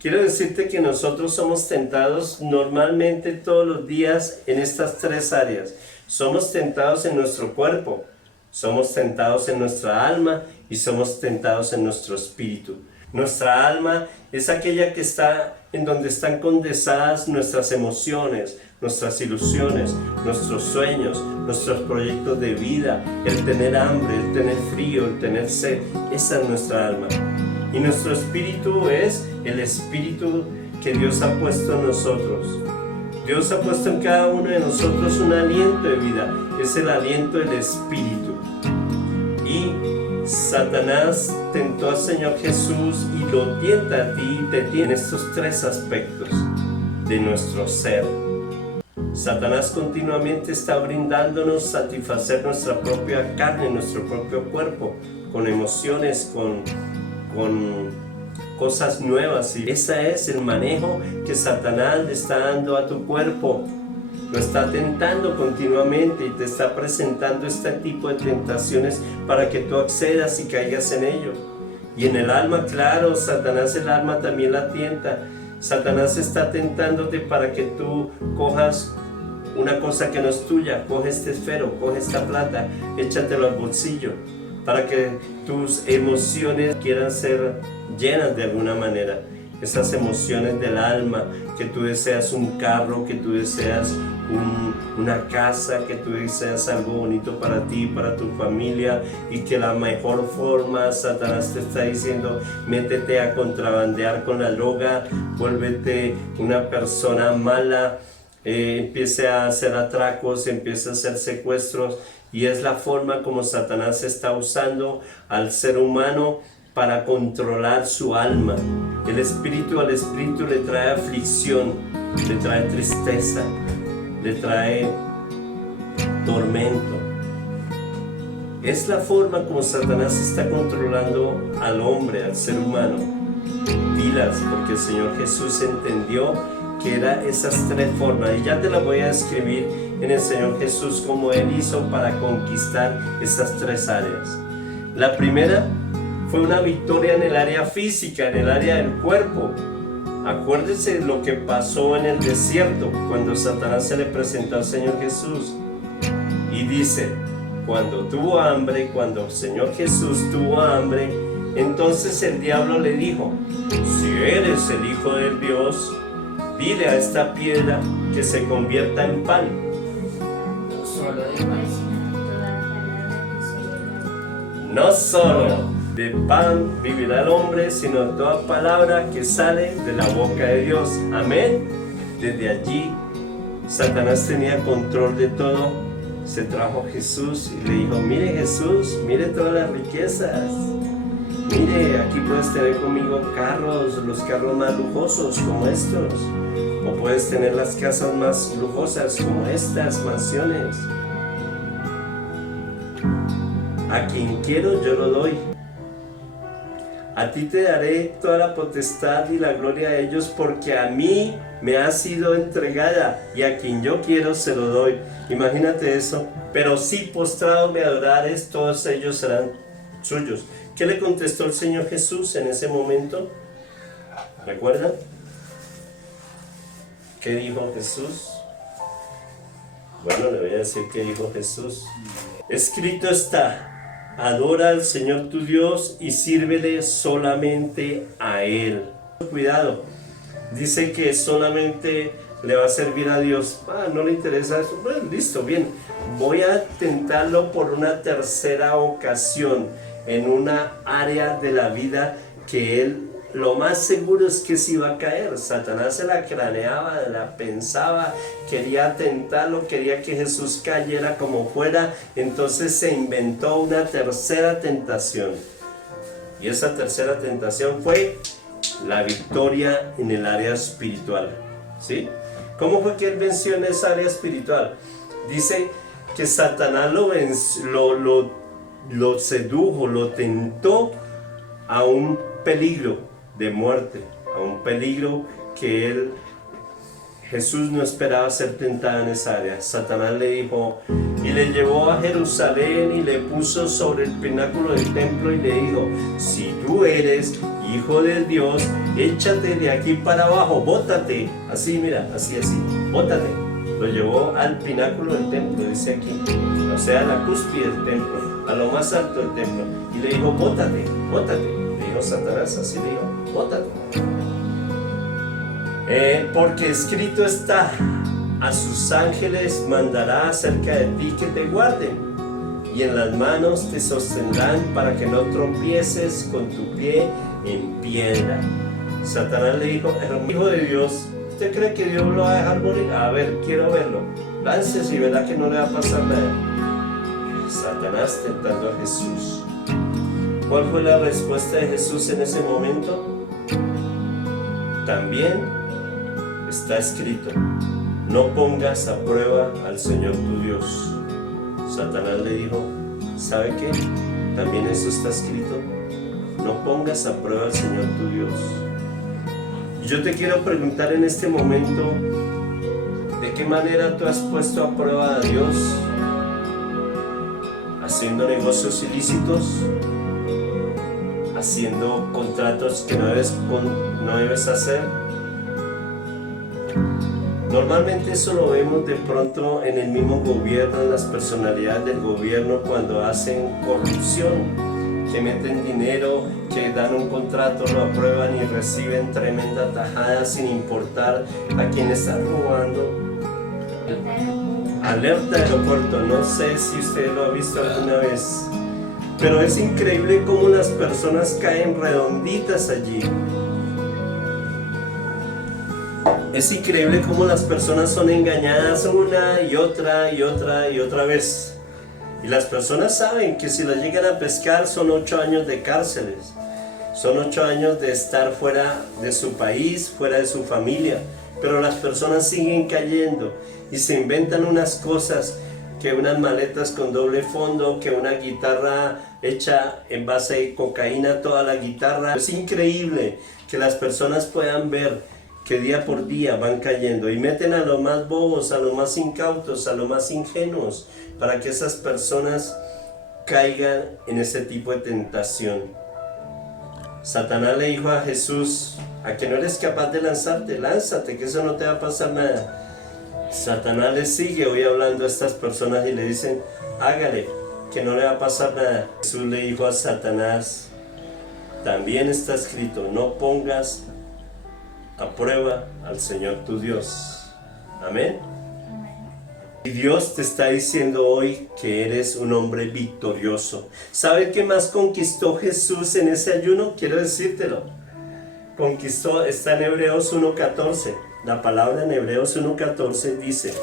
quiero decirte que nosotros somos tentados normalmente todos los días en estas 3 áreas. Somos tentados en nuestro cuerpo, somos tentados en nuestra alma y somos tentados en nuestro espíritu. Nuestra alma es aquella que está en donde están condensadas nuestras emociones, nuestras ilusiones, nuestros sueños, nuestros proyectos de vida, el tener hambre, el tener frío, el tener sed. Esa es nuestra alma. Y nuestro espíritu es el espíritu que Dios ha puesto en nosotros. Dios ha puesto en cada uno de nosotros un aliento de vida. Es el aliento del espíritu. Y Satanás tentó al Señor Jesús y lo tienta a ti y te tiene estos 3 aspectos de nuestro ser. Satanás continuamente está brindándonos satisfacer nuestra propia carne, nuestro propio cuerpo, con emociones, con cosas nuevas. Y ese es el manejo que Satanás le está dando a tu cuerpo. Lo está tentando continuamente y te está presentando este tipo de tentaciones para que tú accedas y caigas en ello. Y en el alma, claro, Satanás el alma también la tienta. Satanás está tentándote para que tú cojas una cosa que no es tuya. Coge este esfero, coge esta plata, échatelo al bolsillo, para que tus emociones quieran ser llenas de alguna manera. Esas emociones del alma, que tú deseas un carro, que tú deseas una casa, que tú deseas algo bonito para ti, para tu familia, y que la mejor forma, Satanás te está diciendo, métete a contrabandear con la droga, vuélvete una persona mala, empiece a hacer atracos, empiece a hacer secuestros, y es la forma como Satanás está usando al ser humano para controlar su alma. El espíritu al espíritu le trae aflicción, le trae tristeza, le trae tormento. Es la forma como Satanás está controlando al hombre, al ser humano. Pilas, porque el Señor Jesús entendió que eran esas 3 formas, y ya te las voy a describir en el Señor Jesús como Él hizo para conquistar esas 3 áreas. La primera fue una victoria en el área física, en el área del cuerpo. Acuérdense lo que pasó en el desierto cuando Satanás se le presentó al Señor Jesús. Y dice, cuando tuvo hambre, cuando el Señor Jesús tuvo hambre, entonces el diablo le dijo, si eres el Hijo de Dios, dile a esta piedra que se convierta en pan. No solo de pan vivirá el hombre, sino de toda palabra que sale de la boca de Dios. Amén. Desde allí, Satanás tenía control de todo. Se trajo a Jesús y le dijo, mire Jesús, mire todas las riquezas. Mire, aquí puedes tener conmigo carros, los carros más lujosos como estos. O puedes tener las casas más lujosas como estas mansiones. A quien quiero yo lo doy. A ti te daré toda la potestad y la gloria de ellos, porque a mí me ha sido entregada, y a quien yo quiero se lo doy. Imagínate eso. Pero si postrado me adorares, todos ellos serán suyos. ¿Qué le contestó el Señor Jesús en ese momento? ¿Recuerdan? ¿Qué dijo Jesús? Bueno, le voy a decir qué dijo Jesús. Escrito está, adora al Señor tu Dios y sírvele solamente a Él. Cuidado, dice que solamente le va a servir a Dios. No le interesa eso. Bueno, listo, bien. Voy a tentarlo por una tercera ocasión en una área de la vida que él lo más seguro es que se iba a caer. Satanás se la craneaba, la pensaba, quería tentarlo, quería que Jesús cayera como fuera. Entonces se inventó una tercera tentación. Y esa tercera tentación fue la victoria en el área espiritual. ¿Sí? ¿Cómo fue que él venció en esa área espiritual? Dice que Satanás lo sedujo, lo tentó a un peligro de muerte, a un peligro que Jesús no esperaba ser tentado en esa área. Satanás le dijo, y le llevó a Jerusalén y le puso sobre el pináculo del templo y le dijo, si tú eres hijo de Dios, échate de aquí para abajo, bótate, así mira, así, bótate. Lo llevó al pináculo del templo, dice aquí, o sea, a la cúspide del templo, a lo más alto del templo, y le dijo, bótate, bótate. Le dijo Satanás, así le dijo, bótate. Porque escrito está, a sus ángeles mandará acerca de ti que te guarden, y en las manos te sostendrán para que no tropieces con tu pie en piedra. Satanás le dijo, hijo de Dios, ¿usted cree que Dios lo va a dejar morir? A ver, quiero verlo. Láncese y verá que no le va a pasar nada. Satanás tentando a Jesús. ¿Cuál fue la respuesta de Jesús en ese momento? También está escrito, no pongas a prueba al Señor tu Dios. Satanás le dijo, ¿sabe qué? También eso está escrito, no pongas a prueba al Señor tu Dios. Y yo te quiero preguntar en este momento, ¿de qué manera tú has puesto a prueba a Dios? ¿Haciendo negocios ilícitos? ¿Haciendo contratos que no debes hacer? Normalmente eso lo vemos de pronto en el mismo gobierno, en las personalidades del gobierno cuando hacen corrupción, que meten dinero, que dan un contrato, lo aprueban y reciben tremenda tajada sin importar a quién están robando. Alerta aeropuerto, no sé si usted lo ha visto alguna vez, pero es increíble cómo las personas caen redonditas allí. Es increíble cómo las personas son engañadas una y otra y otra y otra vez. Y las personas saben que si las llegan a pescar son 8 años de cárceles. Son 8 años de estar fuera de su país, fuera de su familia. Pero las personas siguen cayendo y se inventan unas cosas, que unas maletas con doble fondo, que una guitarra hecha en base de cocaína, toda la guitarra. Es increíble que las personas puedan ver que día por día van cayendo y meten a los más bobos, a los más incautos, a los más ingenuos, para que esas personas caigan en ese tipo de tentación. Satanás le dijo a Jesús, a que no eres capaz de lanzarte, lánzate, que eso no te va a pasar nada. Satanás le sigue hoy hablando a estas personas y le dicen, hágale, que no le va a pasar nada. Jesús le dijo a Satanás, también está escrito, no pongas a prueba al Señor tu Dios. Amén. Y Dios te está diciendo hoy que eres un hombre victorioso. ¿Sabe qué más conquistó Jesús en ese ayuno? Quiero decírtelo. Conquistó, está en Hebreos 1:14. La palabra en Hebreos 1:14 dice,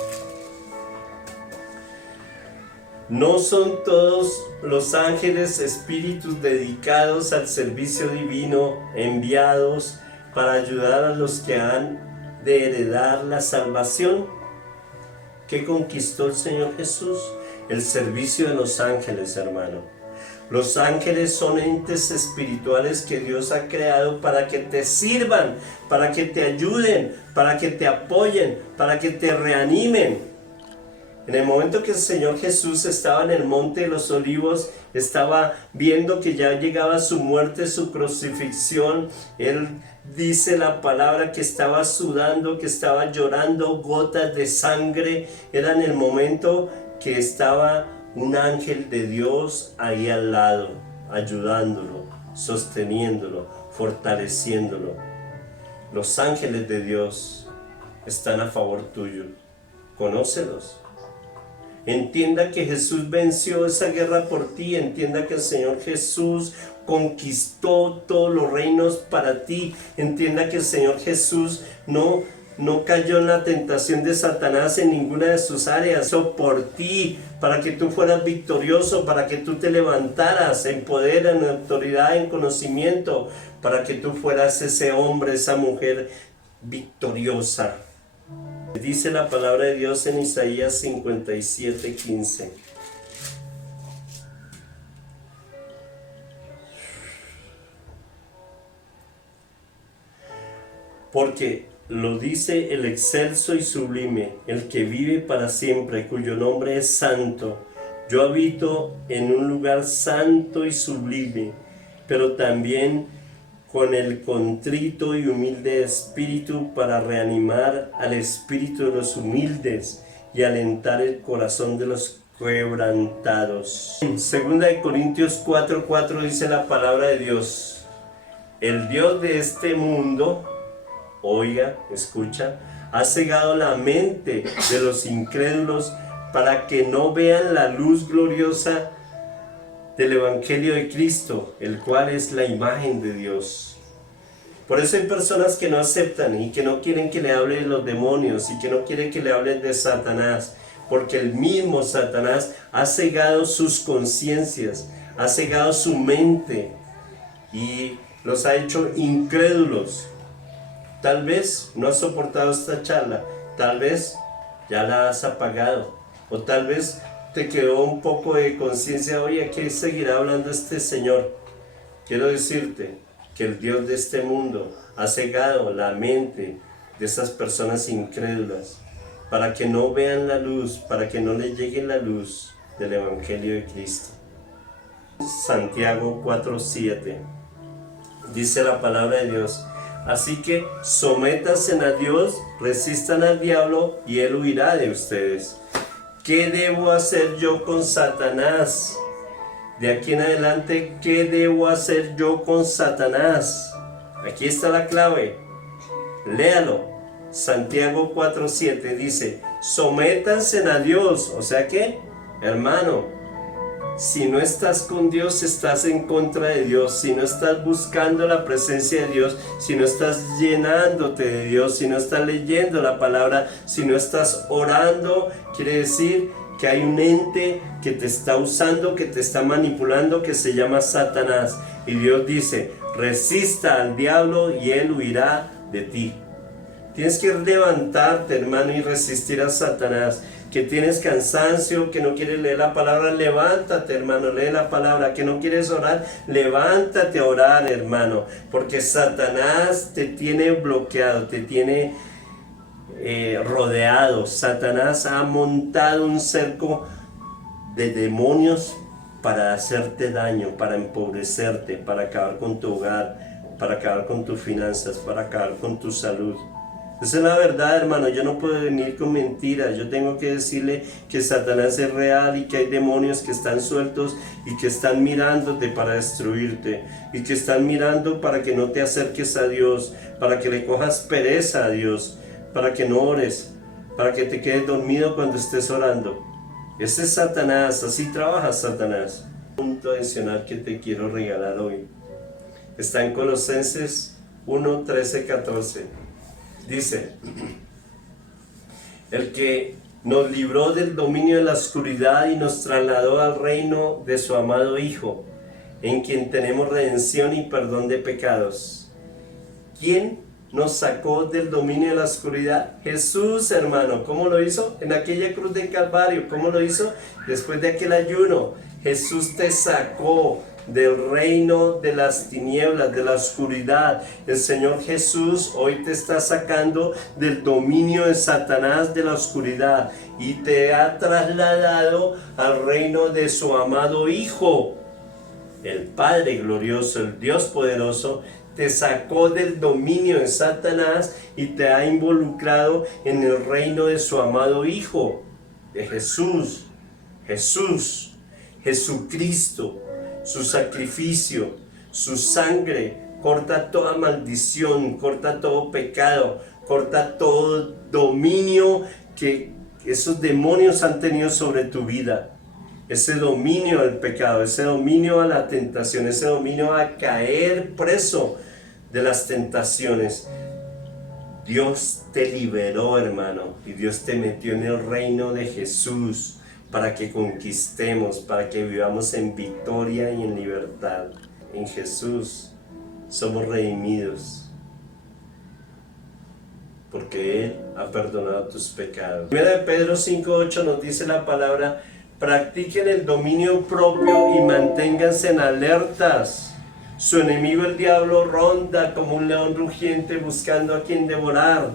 ¿no son todos los ángeles espíritus dedicados al servicio divino, enviados para ayudar a los que han de heredar la salvación? ¿Qué conquistó el Señor Jesús? El servicio de los ángeles, hermano. Los ángeles son entes espirituales que Dios ha creado para que te sirvan, para que te ayuden, para que te apoyen, para que te reanimen. En el momento que el Señor Jesús estaba en el Monte de los Olivos, estaba viendo que ya llegaba su muerte, su crucifixión. Él dice la palabra que estaba sudando, que estaba llorando gotas de sangre. Era en el momento que estaba un ángel de Dios ahí al lado, ayudándolo, sosteniéndolo, fortaleciéndolo. Los ángeles de Dios están a favor tuyo. Conócelos. Entienda que Jesús venció esa guerra por ti. Entienda que el Señor Jesús conquistó todos los reinos para ti. Entienda que el Señor Jesús no cayó en la tentación de Satanás en ninguna de sus áreas. Hizo por ti, para que tú fueras victorioso, para que tú te levantaras en poder, en autoridad, en conocimiento, para que tú fueras ese hombre, esa mujer victoriosa. Dice la palabra de Dios en Isaías 57:15. Porque lo dice el excelso y sublime, el que vive para siempre, cuyo nombre es santo. Yo habito en un lugar santo y sublime, pero también con el contrito y humilde espíritu, para reanimar al espíritu de los humildes y alentar el corazón de los quebrantados. En 2 Corintios 4:4 dice la palabra de Dios: el Dios de este mundo, oiga, escucha, ha cegado la mente de los incrédulos para que no vean la luz gloriosa del Evangelio de Cristo, el cual es la imagen de Dios. Por eso hay personas que no aceptan y que no quieren que le hablen de los demonios y que no quieren que le hablen de Satanás, porque el mismo Satanás ha cegado sus conciencias, ha cegado su mente y los ha hecho incrédulos. Tal vez no has soportado esta charla, tal vez ya la has apagado, o tal vez te quedó un poco de conciencia. Oye, ¿qué seguirá hablando este señor? Quiero decirte que el Dios de este mundo ha cegado la mente de esas personas incrédulas para que no vean la luz, para que no les llegue la luz del Evangelio de Cristo. Santiago 4:7 dice la palabra de Dios: así que sométanse a Dios, resistan al diablo y él huirá de ustedes. ¿Qué debo hacer yo con Satanás? De aquí en adelante, ¿qué debo hacer yo con Satanás? Aquí está la clave. Léalo. Santiago 4:7 dice: sométanse a Dios. O sea que, hermano, si no estás con Dios, estás en contra de Dios. Si no estás buscando la presencia de Dios, si no estás llenándote de Dios, si no estás leyendo la palabra, si no estás orando, quiere decir que hay un ente que te está usando, que te está manipulando, que se llama Satanás. Y Dios dice: resista al diablo y él huirá de ti. Tienes que levantarte, hermano, y resistir a Satanás. Que tienes cansancio, que no quieres leer la palabra, levántate, hermano, lee la palabra. Que no quieres orar, levántate a orar, hermano, porque Satanás te tiene bloqueado, te tiene rodeado. Satanás ha montado un cerco de demonios para hacerte daño, para empobrecerte, para acabar con tu hogar, para acabar con tus finanzas, para acabar con tu salud. Esa es la verdad, hermano. Yo no puedo venir con mentiras. Yo tengo que decirle que Satanás es real y que hay demonios que están sueltos y que están mirándote para destruirte y que están mirando para que no te acerques a Dios, para que le cojas pereza a Dios, para que no ores, para que te quedes dormido cuando estés orando. Ese es Satanás. Así trabaja Satanás. Un punto adicional que te quiero regalar hoy está en Colosenses 1:13-14. Dice: el que nos libró del dominio de la oscuridad y nos trasladó al reino de su amado Hijo, en quien tenemos redención y perdón de pecados. ¿Quién nos sacó del dominio de la oscuridad? Jesús, hermano. ¿Cómo lo hizo? En aquella cruz de Calvario. ¿Cómo lo hizo? Después de aquel ayuno. Jesús te sacó del reino de las tinieblas, de la oscuridad. El Señor Jesús hoy te está sacando del dominio de Satanás, de la oscuridad, y te ha trasladado al reino de su amado Hijo. El Padre glorioso, el Dios poderoso, te sacó del dominio de Satanás y te ha involucrado en el reino de su amado Hijo, de Jesús. Jesucristo. Su sacrificio, su sangre, corta toda maldición, corta todo pecado, Corta todo dominio que esos demonios han tenido sobre tu vida. Ese dominio al pecado, ese dominio a la tentación, ese dominio a caer preso de las tentaciones. Dios te liberó, hermano, y Dios te metió en el reino de Jesús para que conquistemos, para que vivamos en victoria y en libertad. En Jesús somos redimidos, porque Él ha perdonado tus pecados. 1 Pedro 5:8 nos dice la palabra: practiquen el dominio propio y manténganse en alertas. Su enemigo el diablo ronda como un león rugiente buscando a quien devorar.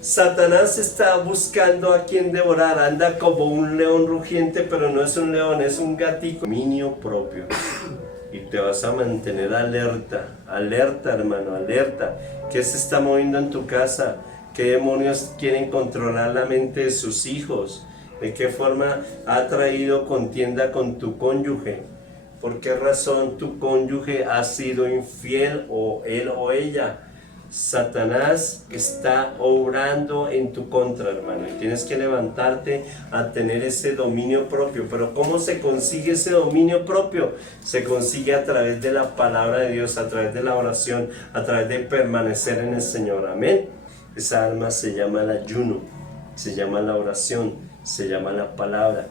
Satanás está buscando a quien devorar, anda como un león rugiente, pero no es un león, es un gatito. Dominio propio. Y te vas a mantener alerta, alerta, hermano, alerta. ¿Qué se está moviendo en tu casa? ¿Qué demonios quieren controlar la mente de sus hijos? ¿De qué forma ha traído contienda con tu cónyuge? ¿Por qué razón tu cónyuge ha sido infiel, o él o ella? Satanás está obrando en tu contra, hermano, y tienes que levantarte a tener ese dominio propio. Pero ¿cómo se consigue ese dominio propio? Se consigue a través de la palabra de Dios, a través de la oración, a través de permanecer en el Señor. Amén. Esa arma se llama el ayuno, se llama la oración, se llama la palabra.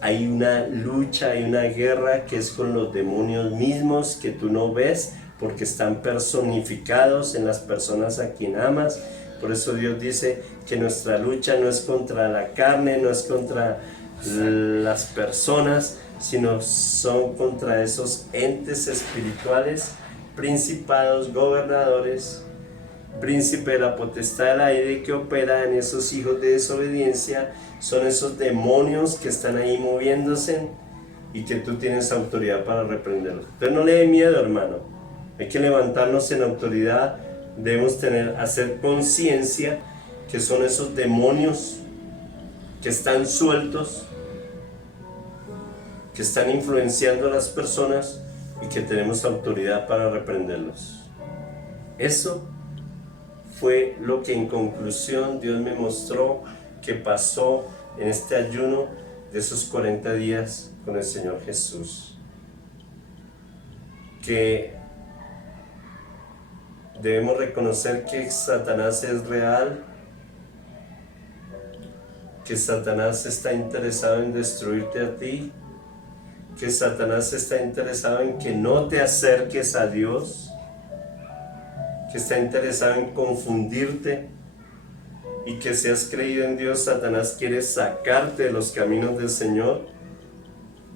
Hay una lucha, hay una guerra que es con los demonios mismos que tú no ves, porque están personificados en las personas a quien amas. Por eso Dios dice que nuestra lucha no es contra la carne, no es contra las personas, sino son contra esos entes espirituales, principados, gobernadores, príncipe de la potestad del aire que opera en esos hijos de desobediencia. Son esos demonios que están ahí moviéndose y que tú tienes autoridad para reprenderlos. Entonces no le dé miedo, hermano. Hay que levantarnos en autoridad. Debemos hacer conciencia que son esos demonios que están sueltos, que están influenciando a las personas y que tenemos autoridad para reprenderlos. Eso fue lo que en conclusión Dios me mostró que pasó en este ayuno de esos 40 días con el Señor Jesús. Que debemos reconocer que Satanás es real, que Satanás está interesado en destruirte a ti, que Satanás está interesado en que no te acerques a Dios, que está interesado en confundirte, y que si has creído en Dios, Satanás quiere sacarte de los caminos del Señor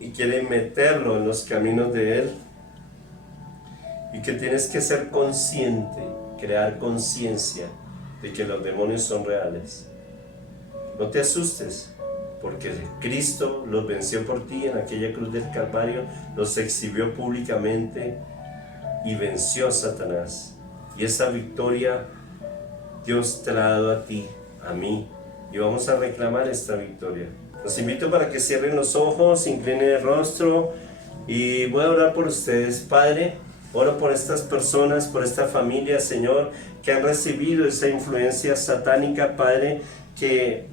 y quiere meterlo en los caminos de Él, y que tienes que ser consciente, crear conciencia de que los demonios son reales. No te asustes, porque Cristo los venció por ti en aquella cruz del Calvario, los exhibió públicamente y venció a Satanás. Y esa victoria Dios te la ha dado a ti, a mí, y vamos a reclamar esta victoria. Los invito para que cierren los ojos, inclinen el rostro, y voy a orar por ustedes. Padre, oro por estas personas, por esta familia, Señor, que han recibido esa influencia satánica, Padre, que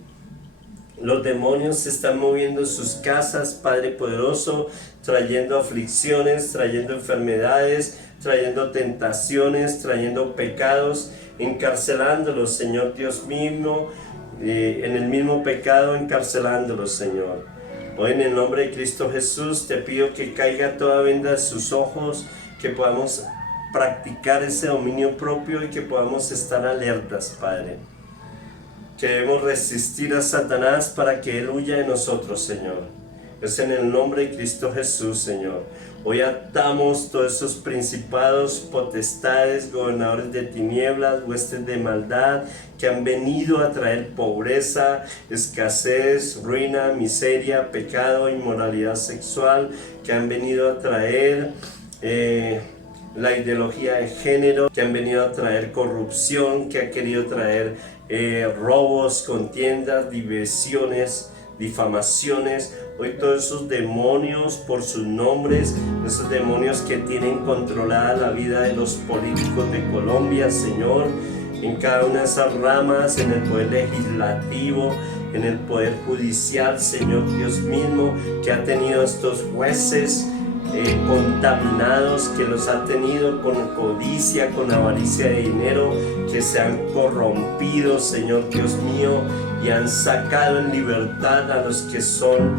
los demonios se están moviendo en sus casas, Padre poderoso, trayendo aflicciones, trayendo enfermedades, trayendo tentaciones, trayendo pecados, encarcelándolos, Señor Dios mismo, en el mismo pecado, encarcelándolos, Señor. Hoy en el nombre de Cristo Jesús te pido que caiga toda venda de sus ojos, que podamos practicar ese dominio propio y que podamos estar alertas, Padre. Que debemos resistir a Satanás para que Él huya de nosotros, Señor. Es en el nombre de Cristo Jesús, Señor. Hoy atamos todos esos principados, potestades, gobernadores de tinieblas, huestes de maldad, que han venido a traer pobreza, escasez, ruina, miseria, pecado, inmoralidad sexual, que han venido a traer la ideología de género, que han venido a traer corrupción, que ha querido traer robos, contiendas, divisiones, difamaciones. Hoy todos esos demonios por sus nombres, esos demonios que tienen controlada la vida de los políticos de Colombia, Señor, en cada una de esas ramas, en el poder legislativo, en el poder judicial, Señor Dios mismo, que ha tenido estos jueces contaminados, que los ha tenido con codicia, con avaricia de dinero, que se han corrompido, Señor Dios mío, y han sacado en libertad a los que son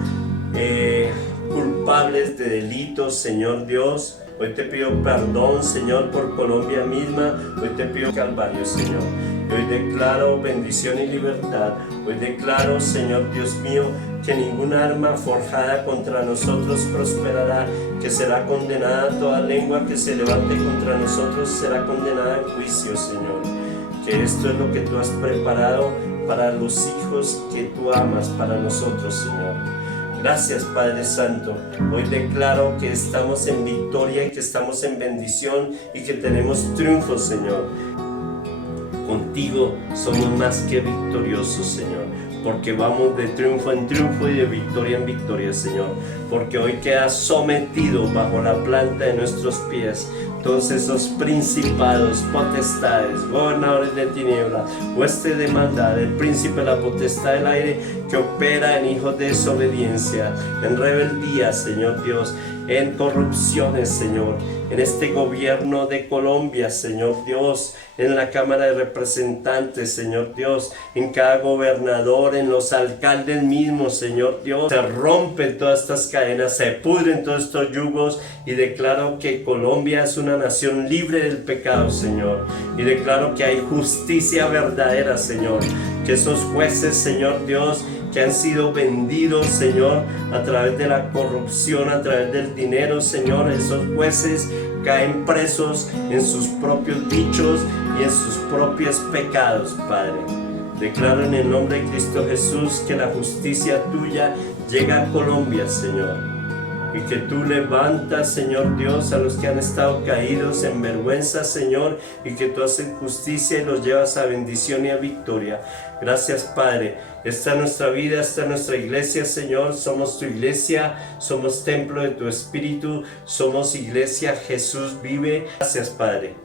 culpables de delitos, Señor Dios. Hoy te pido perdón, Señor, por Colombia misma. Hoy te pido Calvario, Señor. Hoy declaro bendición y libertad. Hoy declaro, Señor Dios mío, que ninguna arma forjada contra nosotros prosperará, que será condenada toda lengua que se levante contra nosotros, será condenada en juicio, Señor. Que esto es lo que tú has preparado para los hijos que tú amas, para nosotros, Señor. Gracias, Padre Santo. Hoy declaro que estamos en victoria y que estamos en bendición y que tenemos triunfo, Señor. Contigo somos más que victoriosos, Señor, porque vamos de triunfo en triunfo y de victoria en victoria, Señor, porque hoy queda sometido bajo la planta de nuestros pies todos esos principados, potestades, gobernadores de tinieblas, huestes de maldad, el príncipe de la potestad del aire que opera en hijos de desobediencia, en rebeldía, Señor Dios, en corrupciones, Señor, en este gobierno de Colombia, Señor Dios, en la Cámara de Representantes, Señor Dios, en cada gobernador, en los alcaldes mismos, Señor Dios. Se rompen todas estas cadenas, se pudren todos estos yugos y declaro que Colombia es una nación libre del pecado, Señor. Y declaro que hay justicia verdadera, Señor. Que esos jueces, Señor Dios, que han sido vendidos, Señor, a través de la corrupción, a través del dinero, Señor, esos jueces caen presos en sus propios dichos y en sus propios pecados, Padre. Declaro en el nombre de Cristo Jesús que la justicia tuya llega a Colombia, Señor. Y que tú levantas, Señor Dios, a los que han estado caídos en vergüenza, Señor, y que tú haces justicia y los llevas a bendición y a victoria. Gracias, Padre. Esta es nuestra vida, esta es nuestra iglesia, Señor. Somos tu iglesia, somos templo de tu Espíritu, somos iglesia, Jesús vive. Gracias, Padre.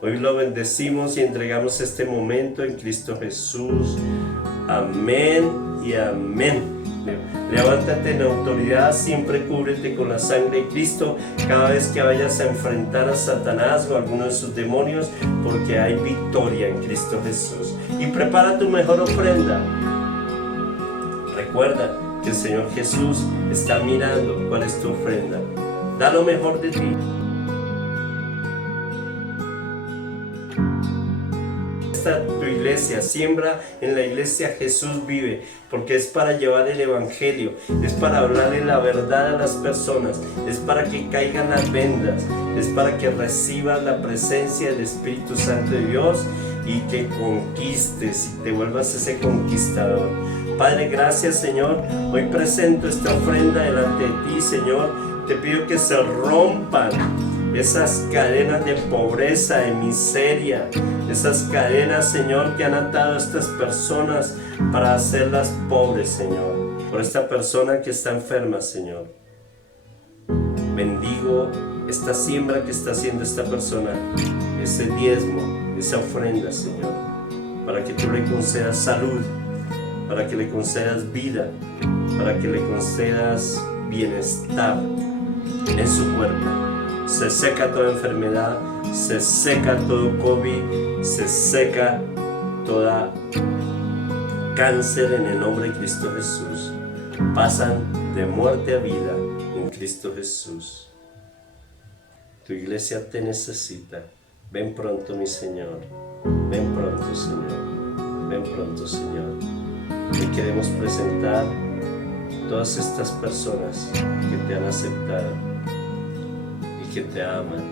Hoy lo bendecimos y entregamos este momento en Cristo Jesús. Amén y amén. Levántate en autoridad, siempre cúbrete con la sangre de Cristo cada vez que vayas a enfrentar a Satanás o a alguno de sus demonios, porque hay victoria en Cristo Jesús. Y prepara tu mejor ofrenda. Recuerda que el Señor Jesús está mirando cuál es tu ofrenda. Da lo mejor de ti. Tu iglesia, siembra en la iglesia Jesús vive, porque es para llevar el evangelio, es para hablarle la verdad a las personas, es para que caigan las vendas, es para que recibas la presencia del Espíritu Santo de Dios y que conquistes y te vuelvas ese conquistador. Padre, gracias, Señor. Hoy presento esta ofrenda delante de ti, Señor. Te pido que se rompan esas cadenas de pobreza, de miseria, esas cadenas, Señor, que han atado a estas personas para hacerlas pobres, Señor. Por esta persona que está enferma, Señor. Bendigo esta siembra que está haciendo esta persona, ese diezmo, esa ofrenda, Señor, para que tú le concedas salud, para que le concedas vida, para que le concedas bienestar en su cuerpo. Se seca toda enfermedad, se seca todo COVID, se seca toda cáncer en el nombre de Cristo Jesús. Pasan de muerte a vida en Cristo Jesús. Tu iglesia te necesita. Ven pronto, mi Señor. Ven pronto, Señor. Ven pronto, Señor. Hoy queremos presentar todas estas personas que te han aceptado, que te aman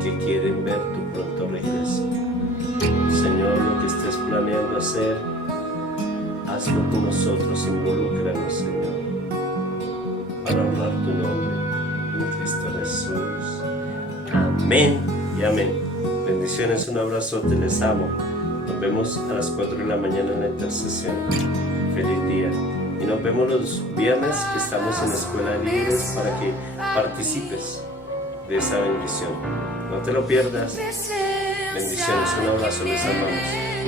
y que quieren ver tu pronto regreso. Señor, lo que estés planeando hacer, hazlo con nosotros, involúcranos, Señor, para honrar tu nombre en Cristo Jesús. Amén y amén. Bendiciones, un abrazote, les amo. Nos vemos a las 4 de la mañana en la intercesión. Feliz día. Y nos vemos los viernes que estamos en la Escuela de Líderes para que participes de esa bendición. No te lo pierdas. Bendiciones, un abrazo, les amamos.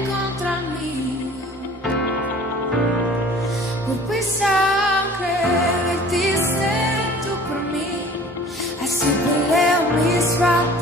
Contra mí, cuerpo y sangre vertiste tú por mí, así peleo mis batallas.